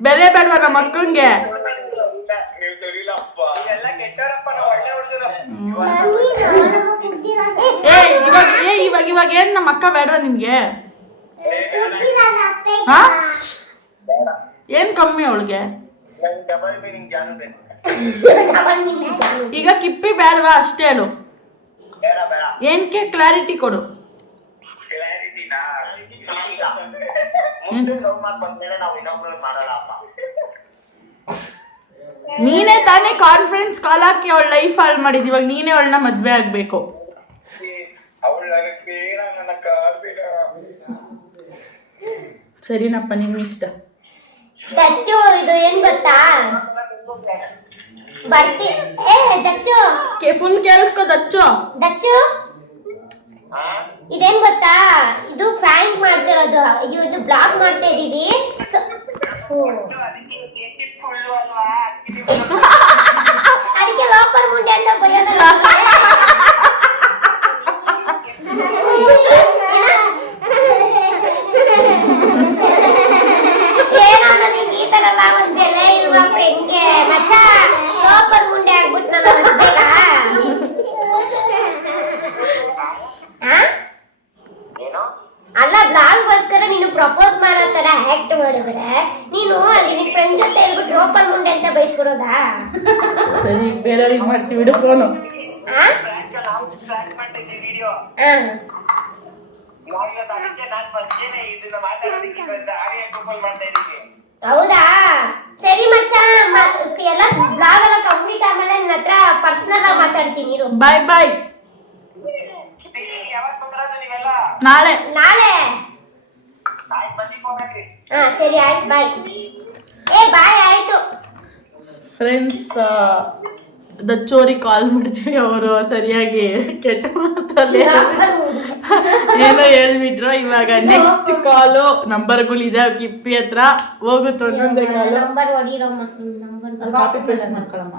ಬೆಲೆ ಬೇಡವಾ ನಮ್ಮ ಅಕ್ಕಂಗೆ? ಇವಾಗ ಏನ್ ನಮ್ಮ ಅಕ್ಕ ಬೇಡವಾ ನಿಮ್ಗೆ? ಏನ್ ಕಮ್ಮಿ ಅವಳಿಗೆ? ಈಗ ಕಿಪ್ಪಿ ಬೇಡವಾ ಅಷ್ಟೇ ಹೇಳು. ಏನ್ಕೆ ಕ್ಲಾರಿಟಿ ಕೊಡು. ನೀನೇ ತಾನೇ ಕಾನ್ಫರೆನ್ಸ್ ಕಾಲ್ ಹಾಕಿ ಅವಳ ಲೈಫ್ ಹಾಳು ಮಾಡಿದ್. ಇವಾಗ ನೀನೇ ಅವಳನ್ನ ಮದ್ವೆ ಆಗ್ಬೇಕು. ಸರಿನಪ್ಪ, ನಿಮ್ ಇಷ್ಟ. ದಚ್ಚು, ಇದು ಏನ್ ಗೊತ್ತಾ? ಬರ್ತಿ ದಚ್ಚು, ಫುಲ್ ಕೇಳಿಸ್ಕೋ ದಚ್ಚು. ದಚ್ಚು, ಇದೇನ್ ಗೊತ್ತಾ? ಇದು ಫ್ರ್ಯಾಂಕ್ ಮಾಡ್ತಿರೋದು. ಇದು ಬ್ಲಾಕ್ ಮಾಡ್ತಾ ಇದೀವಿ. ಅದಕ್ಕೆ ಲೋಕಲ್ ಮುಂಡೆ ಅಂತ ಬರೆಯೋದಲ್ಲ. ಏನೋ ನನಗೆ ಈ ತರ ಎಲ್ಲ ಒಂದ್ ಬೆಲೆ ಇಲ್ವಾ ಫ್ರೆಂಡ್ಗೆ? ಮಚ್ಚ ಲೋಕಲ್ ಮುಂಡೆ ಆಗ್ಬಿಟ್ಟು ನಾನು ಬೇಗ. ಅಲ್ಲ, ಬ್ಲಾಗ್ಗೋಸ್ಕರ ನೀನು ಪ್ರಪೋಸ್ ಮಾಡೋ ತರ ಆಕ್ಟ್ ಮಾಡಿದ್ರೆ ನೀನು ಅಲ್ಲಿ ನಿನ್ ಫ್ರೆಂಡ್ ಜೊತೆ ಹೇಳ್ಬಿಟ್ಟು ಲೋಕಲ್ ಮುಂಡೆ ಅಂತ ಬೈಸ್ಕೊಡೋದಾ? ಸರಿ, ಬೇರೆಯವ್ರಿಗೆ ಮಾಡ್ತೀವಿ, ಬಿಡು ಫೋನು. ಹೌದಾ? ಸರಿ ಮಚ್ಚ, ಎಲ್ಲ ಬ್ಲಾಗ್ ಎಲ್ಲ ಕಂಪ್ಲೀಟ್ ಆದ್ಮೇಲೆ ನಿನ್ನ ಹತ್ರ ಪರ್ಸನಲ್ ಆಗಿ ಮಾತಾಡ್ತೀನಿ. ಬಾಯ್ ಬಾಯ್. ನಾಳೆ ನಾಳೆ. ಸರಿ ಆಯ್ತು, ಬಾಯ್. ಬಾಯ್ ಆಯ್ತು ಫ್ರೆಂಡ್ಸ್. ದಚ್ಚೋರಿಗೆ ಕಾಲ್ ಮಾಡ್ತೀವಿ, ಅವರು ಸರಿಯಾಗಿ ಕೆಟ್ಟ ಮಾತಲ್ಲಿ ಏನೋ ಹೇಳ್ಬಿಟ್ರು. ಇವಾಗ ನೆಕ್ಸ್ಟ್ ಕಾಲು ನಂಬರ್ಗಳಿದೆ ಕಿಪ್ಪಿ ಹತ್ರ. ಹೋಗುತ್ತೆ ಒಂದೊಂದೇ ಕಾಲು. ನಂಬರ್ ಹೊಡಿರಮ್ಮ. ಕಾಪಿ ಪೇಸ್ಟ್ ಮಾಡ್ಕೊಳಮ್ಮ.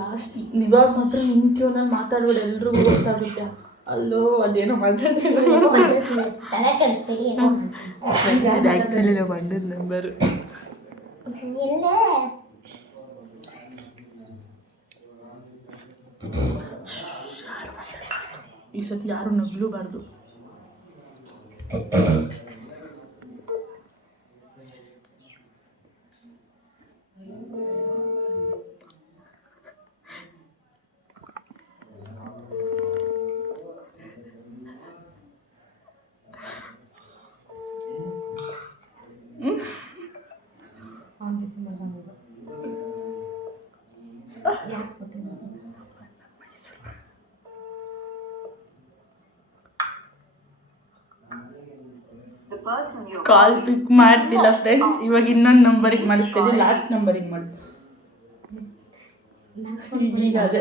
ಲಾಸ್ಟ್ ಇವಾಗ ಮಾತ್ರ ನಿನ್ ಟ್ಯೂನಲ್ಲಿ ಮಾತಾಡ್ಬಿಡು, ಎಲ್ರಿಗೂ ಗೊತ್ತಾಗುತ್ತೆ. ಅಲ್ಲೋ ಅದೇನೋ ಮಾತಾಡ್ತೀನಿ. ಆ್ಯಕ್ಚುಲಿ ನಮ್ಮ ಅಣ್ಣದ ನಂಬರು. ಈ ಸತಿ ಯಾರು ನಗ್ಲೂಬಾರ್ದು. ಕಾಲ್ ಪಿಕ್ ಮಾಡ್ತಿಲ್ಲ ಫ್ರೆಂಡ್ಸ್. ಇವಾಗ ಇನ್ನೊಂದು ನಂಬರಿಗೆ ಮಾಡಿಸ್ತಾ ಇದ್ದೀವಿ, ಲಾಸ್ಟ್ ನಂಬರಿಗೆ ಮಾಡಿ. ಈಗ ಅದೇ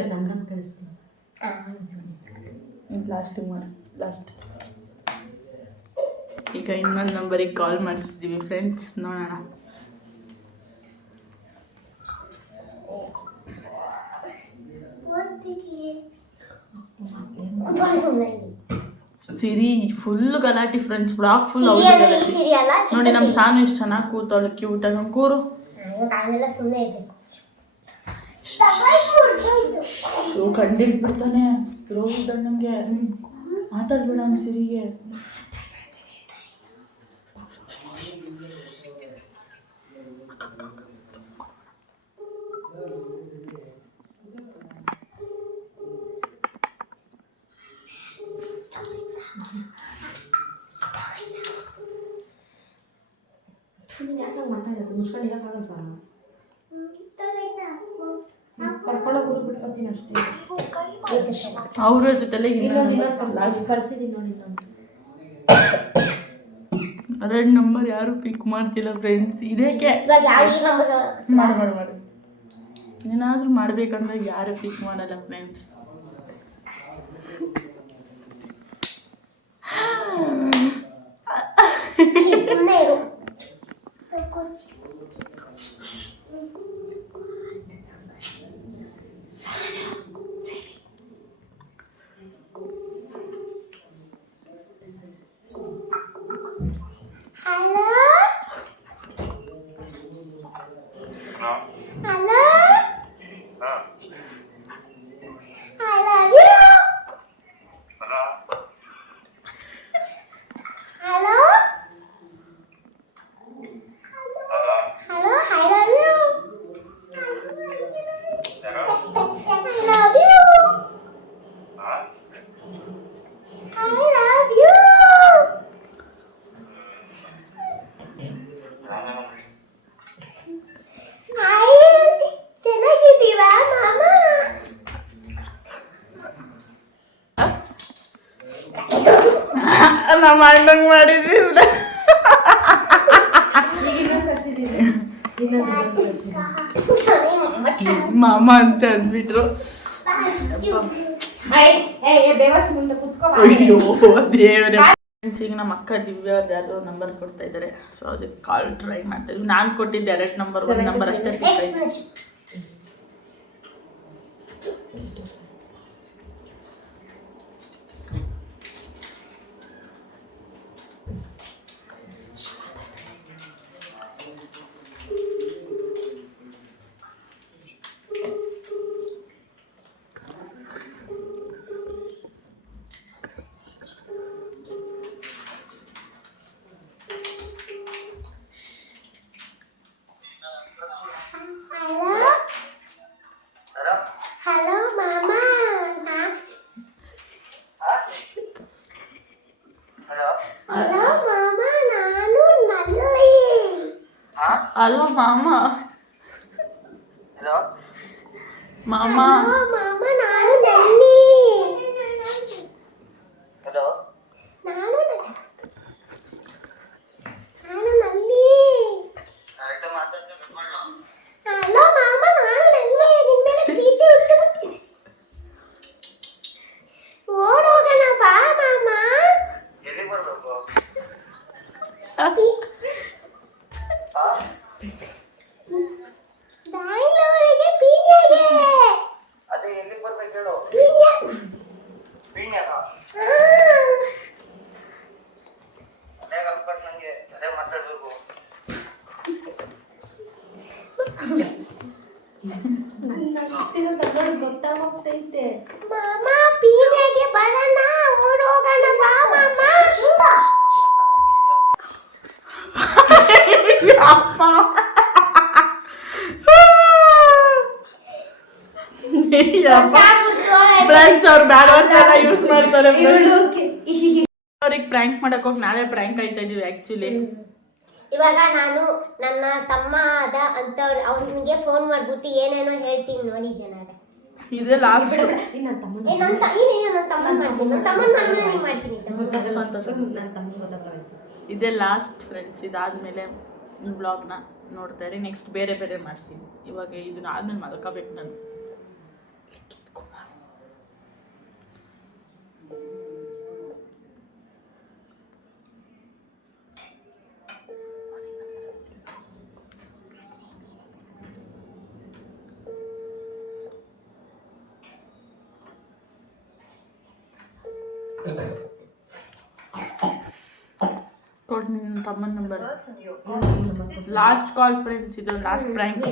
ಲಾಸ್ಟಿಗೆ ಮಾಡಿ, ಲಾಸ್ಟ್. ಈಗ ಇನ್ನೊಂದು ನಂಬರಿಗೆ ಕಾಲ್ ಮಾಡಿಸ್ತಿದ್ದೀವಿ ಫ್ರೆಂಡ್ಸ್, ನೋಡೋಣ. ಸಿರಿ ಫುಲ್ ಗಲಾಟಿ ಫ್ರೆಂಡ್ಸ್, ಬ್ಲಾಕ್ ಫುಲ್ ಅವ್ರ ಗಲಾಟಿ. ನೋಡಿ ನಮ್ಮ ಸಾನು ಎಷ್ಟು ಚೆನ್ನಾಗಿ ಕೂತವಳು, ಕ್ಯೂಟಾಗಿ ಕೂರು. ಕಂಡಿಡ್ಬಿಡ್ತಾನೆ ರೋಹಿತ್ ಅಣ್ಣಂಗೆ. ಮಾತಾಡ್ಬೇಡ ಸಿರಿಗೆ. ಕರ್ಕೊಂಡೋಗಿ ಊರು ಬಿಟ್ಕೊತೀನಿ ಅಷ್ಟೇ. ಅವ್ರ ಜೊತೆಲೆ ಕಳ್ಸಿದ್ದೀನಿ ನೋಡಿ ಇನ್ನೊಂದು. 2 ನಂಬರ್ ಯಾರು ಪಿಕ್ ಮಾಡ್ತಿಲ್ಲ ಫ್ರೆಂಡ್ಸ್. ಇದಕ್ಕೆ ಮಾಡಿ ಏನಾದರೂ ಮಾಡ್ಬೇಕಂದ್ರೆ ಯಾರು ಪಿಕ್ ಮಾಡಲ್ಲ ಫ್ರೆಂಡ್ಸ್. ನಮ್ಮ ಅಣ್ಣಂಗೆ ಮಾಡಿದ್ವಿ ಮಾಮ ಅಂತ ಅಂದ್ಬಿಟ್ರು. ಅಯ್ಯೋ ದೇವ್ರೆ. ಈಗ ನಮ್ಮ ಅಕ್ಕ ದಿವ್ಯಾವ್ದು ಯಾರೋ ನಂಬರ್ ಕೊಡ್ತಾ ಇದ್ದಾರೆ, ಸೊ ಅದಕ್ಕೆ ಕಾಲ್ ಟ್ರೈ ಮಾಡ್ತಾ ಇದ್ವಿ. ನಾನು ಕೊಟ್ಟಿದ್ದೆ 2 ನಂಬರ್, 1 ನಂಬರ್ ಅಷ್ಟೇ ಫಿಕ್ಸ್ ಆಯ್ತು. ಹಲೋ ಮಾಮ. ಮಾಮ ನಾನು ನಲ್ಲಿ. ಹಲೋ ಮಾಮ, ನಾನು ನಲ್ಲಿ. ನಿಮ್ಮ ಮೇಲೆ ಪ್ರೀತಿ ಹುಟ್ಟುಬಿಟ್ಟಿದೆ. ಓಡೋಗೋಣ ಬಾ ಮಾಮ. ಎಲ್ಲಿಗೆ ಬರ್ಬೇಕು? ಬ್ಯಾಂಗ್ಳೂರಿಗೆ ಪೀಣ್ಯಗೆ. ಅದೇ ಎಲ್ಲಿಗೆ ಬರ್ಬೇಕು ಹೇಳು? ಪೀಣ್ಯನ ಅದೇ ಅನ್ಕೊಂಡು ನಂಗೆ ಅದೇ ಮಾತಾಡ್ಬೇಕು. ಗೊತ್ತಾಗೋಗ್ತೈತೆ. ಮಾಮ ಪೀಣ್ಯಗೆ ಬರೋಣ, ಓಡೋಗೋಣ ಬಾ ಮಾಮ. ಫ್ರೆಂಡ್ಸ್ ಅವ್ರು ಬ್ಯಾಡ್ ವರ್ಡ್ಸ್ ಎಲ್ಲ ಯೂಸ್ ಮಾಡ್ತಾರೆ. ಅವ್ರಿಗೆ ಪ್ರ್ಯಾಂಕ್ ಮಾಡಕ್ ಹೋಗಿ ನಾವೇ ಪ್ರ್ಯಾಂಕ್ ಆಯ್ತಾ ಇದೀವಿ ಆಕ್ಚುಲಿ. ಇವಾಗ ನಾನು ನನ್ನ ತಮ್ಮ ಅದ ಅಂತ ಅವ್ನಿಗೆ ಫೋನ್ ಮಾಡ್ಬಿಟ್ಟು ಏನೇನೋ ಹೇಳ್ತೀನಿ ನೋಡಿ ಜನರೇ. ಇದೇ ಲಾಸ್ಟ್ ಇನ್ನು ನನ್ನ ತಮ್ಮನ ಏ ನನ್ನ ತಮ್ಮನ ಮಾಡ್ತೀನಿ ನನ್ನ ತಮ್ಮನ ಮಾಡಿದ್ರೆ ನೀನು ಮಾಡ್ತೀನಿ ನನ್ನ ತಮ್ಮನ ಗೊತ್ತಾಗಲ್ಲ. ಇದೇ ಲಾಸ್ಟ್ ಫ್ರೆಂಡ್ಸ್. ಇದಾದಮೇಲೆ ಈ ವ್ಲಾಗ್ನ ನೋಡ್ತಾ ಇರಿ. ನೆಕ್ಸ್ಟ್ ಬೇರೆ ಬೇರೆ ಮಾಡ್ತೀನಿ. ಇವಾಗ ಇದನ್ನ ಆದ್ಮೇಲೆ ಮಲ್ಕೋಬೇಕು ನಾನು. ಕೊಟ್ಟು ನಿನ್ನ ತಮ್ಮನ ನಂಬರ್. Last call friends. ಇದು ಲಾಸ್ಟ್ ಪ್ರ್ಯಾಂಕ್.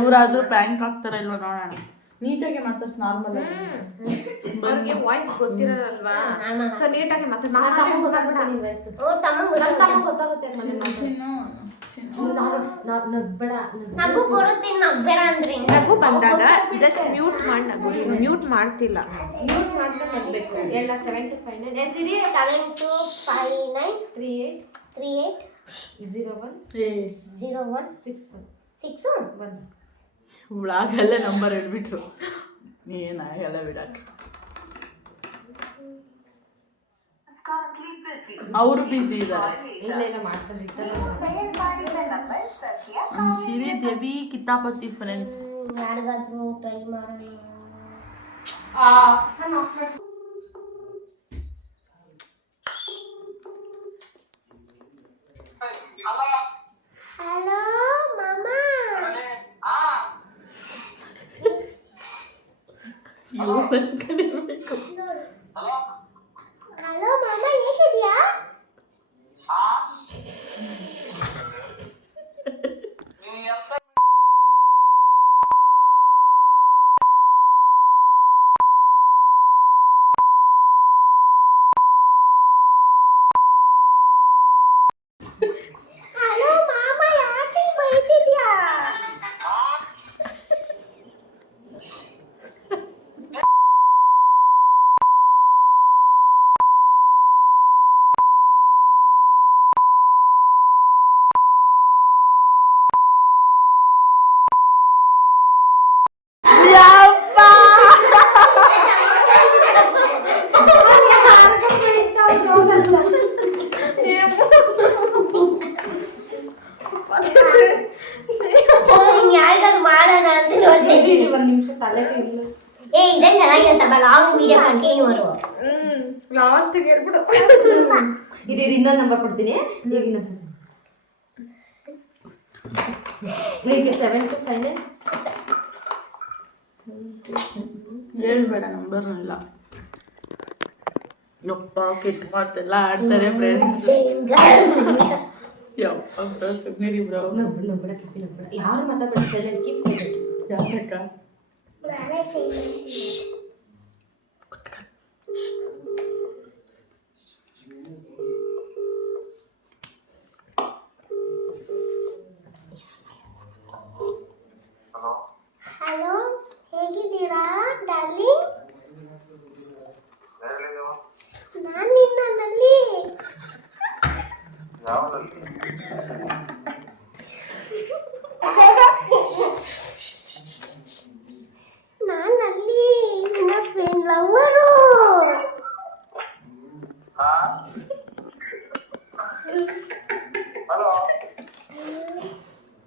ಇವರಾದ್ರೂ ಪ್ರ್ಯಾಂಕ್ ಆಗ್ತಾರ ಇಲ್ವ ನೋಡೋಣ. ನೀಟಾಗಿ ಮಾತಾಡ್ಸ್ ನಾರ್ಮಲ್ ಅವ್ರಿಗೆ ವಾಯ್ಸ್ ಗೊತ್ತಿರಲ್ವಾ, ಸೊ ನೀಟಾಗಿ ಮತ್ತೆ ಓ ತಮ್ಮಂಗೆ ಗೊತ್ತಾಗುತ್ತೆ. ನಗ್ಬೇಡ, ನಗು ಕೊಡುತ್ತೀನಿ ನಗ್ಬೇಡ ಅಂದ್ರೆ ನಗು ಬಂದಾಗ ಜಸ್ಟ್ ಮ್ಯೂಟ್ ಮಾಡಿ ನಗೋದು. ಮ್ಯೂಟ್ ಮಾಡ್ತಿಲ್ಲ, ಮ್ಯೂಟ್ ಮಾಡ್ತಾ ನಗಬೇಕು. ಎಲ್ಲ 7 to 5 9 ಎಸ್ದಿರಿ 7 2 5 9 38 38 01 01 61 6 1. ವ್ಲಾಗಲ್ಲೇ ನಂಬರ್ ಹೇಳ್ಬಿಟ್ರು. ಏನಾಗಲ್ಲ ಬಿಡಕ್ಕೆ. ಅವರು ಬಿಸಿ ಇದ್ದಾರೆ. ಇಲ್ಲ ಮಾಡ್ಕೊಂಡಿರ್ತಾರೆ. ಸೀರಿಯಸ್ ಹೆವಿ ಕಿತಾಪತಿ ಫ್ರೆಂಡ್ಸ್. ಯಾರಿಗಾದ್ರೂ ಟ್ರೈ ಮಾಡೋಣ. ಹಲೋ ಮಾಮ. ಇರ್ಬೇಕು. ಹಲೋ ಮಾಮ ಹೇಗಿದ್ಯಾ? ಹಲೋ ಮಾಮ ಯಾಕೆ ಬೈತಿದ್ಯಾ? ಯಾರಿಗಾದ್ರು ಮಾಡೋಣ ಅಂತ ನೋಡ್ತೀನಿ. ಒಂದು ನಿಮಿಷ ತಲೆ ಇಲ್ಲ. ಏ ಇದೇ ಚೆನ್ನಾಗಿರುತ್ತಪ್ಪ. ಲಾಂಗ್ ವಿಡಿಯೋ ಕಂಟಿನ್ಯೂ ಮಾಡು. ಲಾಸ್ಟಿಗೆ ಹೇಳ್ಬಿಡು. ಇರಿ ಇನ್ನೊಂದು ನಂಬರ್ ಕೊಡ್ತೀನಿ. ಈಗ ಇನ್ನೊಂದು ಈಗ 7 to 5 9 ಹೇಳ್ಬೇಡ ನಂಬರ್ನೆಲ್ಲ. ಯಪ್ಪ ಕೆಟ್ಟ ಮಾತೆಲ್ಲ ಆಡ್ತಾರೆ ಫ್ರೆಂಡ್ಸ್. ಯಪ್ಪ ಸುಮ್ಮನೆ ಬ್ರೋ. ನಂಬಡ ಕೀಪ್ ನಂಬಡ. ಯಾರು ಮಾತಾಡ್ಬೇಡ, ಸೈಲೆಂಟ್ ಕೀಪ್ ಸೈಲೆಂಟ್. ಯಾಕ ಹಲೋ ಹೇಗಿದ್ದೀರಾ ಡಾರ್ಲಿಂಗ್? ನಾನು ನಿನ್ನಲ್ಲಿ ನಾನಲ್ಲಿ ನಿನ್ನ ಫ್ರೆಂಡ್ ಲವರು.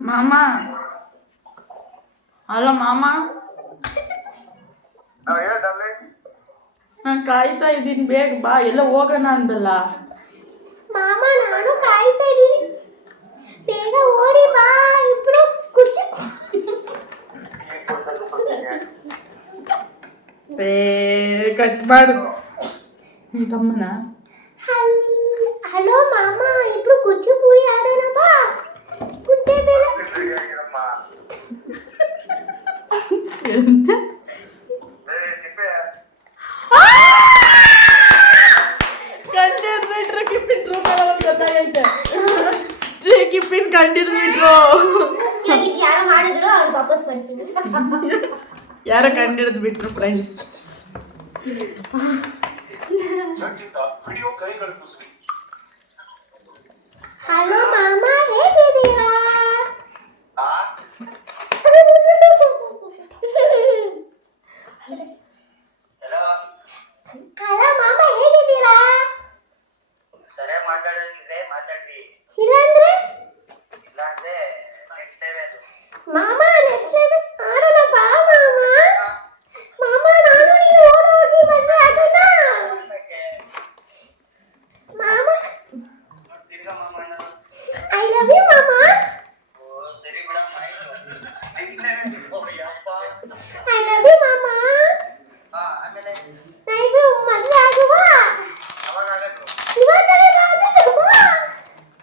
ಮಾಮ. ಹಲೋ ಮಾಮ. ನಾನು ಕಾಯ್ತಾ ಇದ್ದೀನಿ, ಬೇಗ ಬಾ. ಎಲ್ಲ ಹೋಗೋಣ ಅಂದಲ್ಲ ಮಾಮ. ನಾನು ಕಾಯ್ತಾ ಇದ್ದೀನಿ, ಬೇಗ ಓಡಿ ಬಾ. ಇಬ್ರು ಖುಷಿ. ಕಟ್ ಮಾಡು. ನಿಮ್ಮ ತಮ್ಮನ. ಹಲೋ ಮಾಮ, ಇಬ್ರು ಕುಚಿಪುಡಿ ಆಡೋಣ ಬಾ. ಕುಂಟೆ ಬೇಡ. ಎಂತ ಕಂಡಿಡ್ಬಿಟ್ರು. ಕಿಪ್ಪಿನ ರೂಪಲ್ಲ ಗೊತ್ತಾಗೈತೆ. ಕಿಪ್ಪಿನ ಕಂಡಿಡ್ಬಿಟ್ರು. ಯಾರೋ ಮಾಡಿದ್ರು ಅವ್ರಿಗೆ ವಾಪಸ್ ಮಾಡ್ತೀನಿ. ಯಾರೋ ಕಂಡಿಡ್ದು ಬಿಟ್ರು ಫ್ರೆಂಡ್ಸ್. ಹಲೋ ಮಾಮ ಹೇಗಿದ್ದೀರಾ? ಇಲ್ಲಾಂದ್ರೆ ಇಲ್ಲ ಅಂದ್ರೆ ನೆಕ್ಸ್ಟ್ ಟೈಮ್ ಅದು ಮಾಮ ನೆಕ್ಸ್ಟ್ ಟೈಮ್ ಆಡೋಣ ಬಾ ಮಾಮ. ಮಾಮ ನಾನು ನೀನು ಓಡೋಗಿ ಬಂದ್ರೆ ಆಗೋಣ. ಮಾಮ ತಿರ್ಗಾ ಮಾಮ ಅನ್ನೋದು. ಐ ಲವ್ ಯು ಮಾಮ. ಓ ಸರಿ ಬಿಡಮ್ಮ ಆಯ್ತು. ನೆಕ್ಸ್ಟ್ ಟೈಮ್ ಯಪ್ಪ. ಐ ಲವ್ ಯು ಮಾಮ. ಆಮೇಲೆ ನಾವಿಬ್ರು ಮದುವೆ ಆಗುವ. ಅವಾಗ ಆಗೋದು ಇವಾಗಲೇ ಆಗೋದು ಬಾ.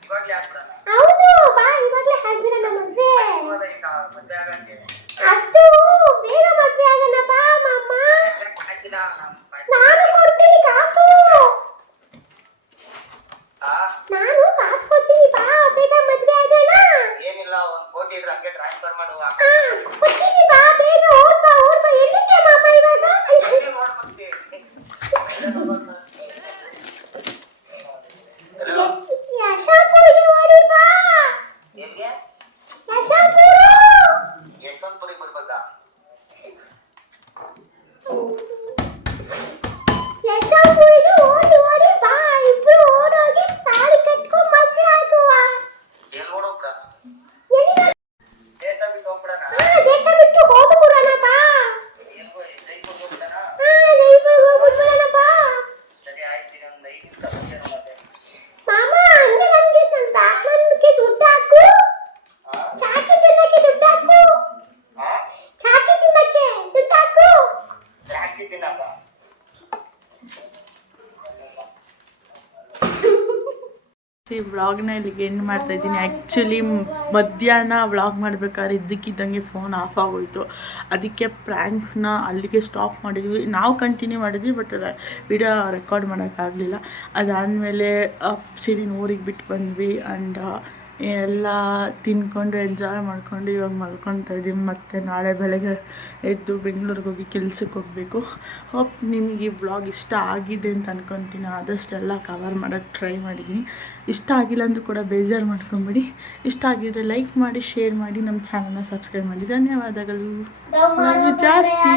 ಇವಾಗ್ಲೇ ಆಗ್ಬಿಡಣ. ಹೌದು ಬಾ ಇವಾಗಲೇ ಆಗ್ಬಿಡೋಣ ಮದುವೆ. ಇವಾಗ ಈಗ ಮದ್ವೆ ಆಗಕ್ಕೆ ಅಷ್ಟು ಬೇಗ ಮದುವೆ ಆಗೋಣ ಬಾ ಮಾಮ. ಹಾಕಿಲ್ಲ ನಾನು ಕೊಡ್ತೀನಿ ಕಾಸು. ಆ ನಾನು ಕಾಸು ಕೊಡ್ತೀನಿ ಬಾ ಬೇಗ ಮದುವೆ ಆಗೋಣ. ಏನಿಲ್ಲ 1 ಕೋಟಿ ಇದ್ರೆ ಹಂಗೆ ಟ್ರಾನ್ಸ್ಫರ್ ಮಾಡುವ. ಕೊಡ್ತೀನಿ ಬಾ ಬೇಗ ಓಡ್ ಬಾ ಎಲ್ಲಿದ್ಯಾ ಮಾಮ ಇವಾಗ? ಎಲ್ಲಿ ಮಾಡ್ಬಿಡ್ತಿ? ಎಲ್ಲೋ? ಯಶಾಪುರಿ ಓಡಿ ಬಾ. ಎಲ್ಲಿಗೆ? ಯಶಾಪುರ. ಯಶವಂತಪುರಿಗೆ ಬರ್ಬೇಕಾ? ಯಶಾಪುರಿಗೆ ಓಡಿ ಬಾ. ಇಬ್ರು ಓಡೋಗಿ ತಾಳಿ ಕಟ್ಕೊಂಡು ಮದುವೆ ಆಗುವ. ಎಲ್ಲಿ ಓಡೋಗ್ಬಿಡ? ಎಲ್ಲಿಗೆ? ದೇಶ ಬಿಟ್ಟು ಹೋಗ್ಬಿಡಣ? ದೇಶ ಬಿಟ್ಟು ಹೋಗ್ಬಿಡೋಣ ಬಾ. ಎಲ್ಗೋ ಜೈಪುರ್ ಹೋಗ್ಬಿಡಣ? ಜೈಪುರ್ ಹೋಗ್ಬಿಡೋಣ ಬಾ. ಸರಿ ಆಯ್ತು, ಇನ್ನೊಂದು 5 ನಿಮಿಷ ಬರ್ತೀನಿ ಮತ್ತೆ. ಮಾಮ ಹಂಗೆ ನನಗೆ ನನ್ನ ಬ್ಯಾಟ್ಮನ್ಗೆ ದುಡ್ಡು ಹಾಕು. ಚಾಕಿ ತಿನ್ನಕ್ಕೆ ದುಡ್ಡು ಹಾಕು. ಚಾಕಿ ತಿನ್ನಕ್ಕೆ ದುಡ್ಡು ಹಾಕು. ರಾಕಿ ತಿನ್ನಕ? ವ್ಲಾಗ್ನ ಇಲ್ಲಿಗೆ ಎಂಡ್ ಮಾಡ್ತಾ ಇದ್ದೀನಿ. ಆ್ಯಕ್ಚುಲಿ ಮಧ್ಯಾಹ್ನ ವ್ಲಾಗ್ ಮಾಡ್ಬೇಕಾದ್ರೆ ಇದ್ದಕ್ಕಿದ್ದಂಗೆ ಫೋನ್ ಆಫ್ ಆಗೋಯ್ತು. ಅದಕ್ಕೆ ಪ್ರ್ಯಾಂಕ್ನ ಅಲ್ಲಿಗೆ ಸ್ಟಾಪ್ ಮಾಡಿದ್ವಿ. ನಾವು ಕಂಟಿನ್ಯೂ ಮಾಡಿದ್ವಿ, ಬಟ್ ವಿಡಿಯೋ ರೆಕಾರ್ಡ್ ಮಾಡೋಕ್ಕಾಗಲಿಲ್ಲ. ಅದಾದಮೇಲೆ ಸಿರಿನ ಊರಿಗೆ ಬಿಟ್ಟು ಬಂದ್ವಿ. ಆ್ಯಂಡ್ ಎಲ್ಲ ತಿನ್ಕೊಂಡು ಎಂಜಾಯ್ ಮಾಡಿಕೊಂಡು ಇವಾಗ ಮಲ್ಕೊತಾ ಇದ್ದೀವಿ. ಮತ್ತು ನಾಳೆ ಬೆಳಗ್ಗೆ ಎದ್ದು ಬೆಂಗಳೂರಿಗೆ ಹೋಗಿ ಕೆಲ್ಸಕ್ಕೆ ಹೋಗಬೇಕು. ಹೋಪ್ ನಿಮಗೆ ಈ ವ್ಲಾಗ್ ಇಷ್ಟ ಆಗಿದೆ ಅಂತ ಅನ್ಕೊತೀನಿ. ಆದಷ್ಟೆಲ್ಲ ಕವರ್ ಮಾಡೋಕ್ಕೆ ಟ್ರೈ ಮಾಡಿದ್ದೀನಿ. ಇಷ್ಟ ಆಗಿಲ್ಲ ಅಂದರೂ ಕೂಡ ಬೇಜಾರು ಮಾಡ್ಕೊಂಬಿಡಿ. ಇಷ್ಟ ಆಗಿದ್ರೆ ಲೈಕ್ ಮಾಡಿ, ಶೇರ್ ಮಾಡಿ, ನಮ್ಮ ಚಾನಲ್ನ ಸಬ್ಸ್ಕ್ರೈಬ್ ಮಾಡಿ. ಧನ್ಯವಾದಗಳು. ಜಾಸ್ತಿ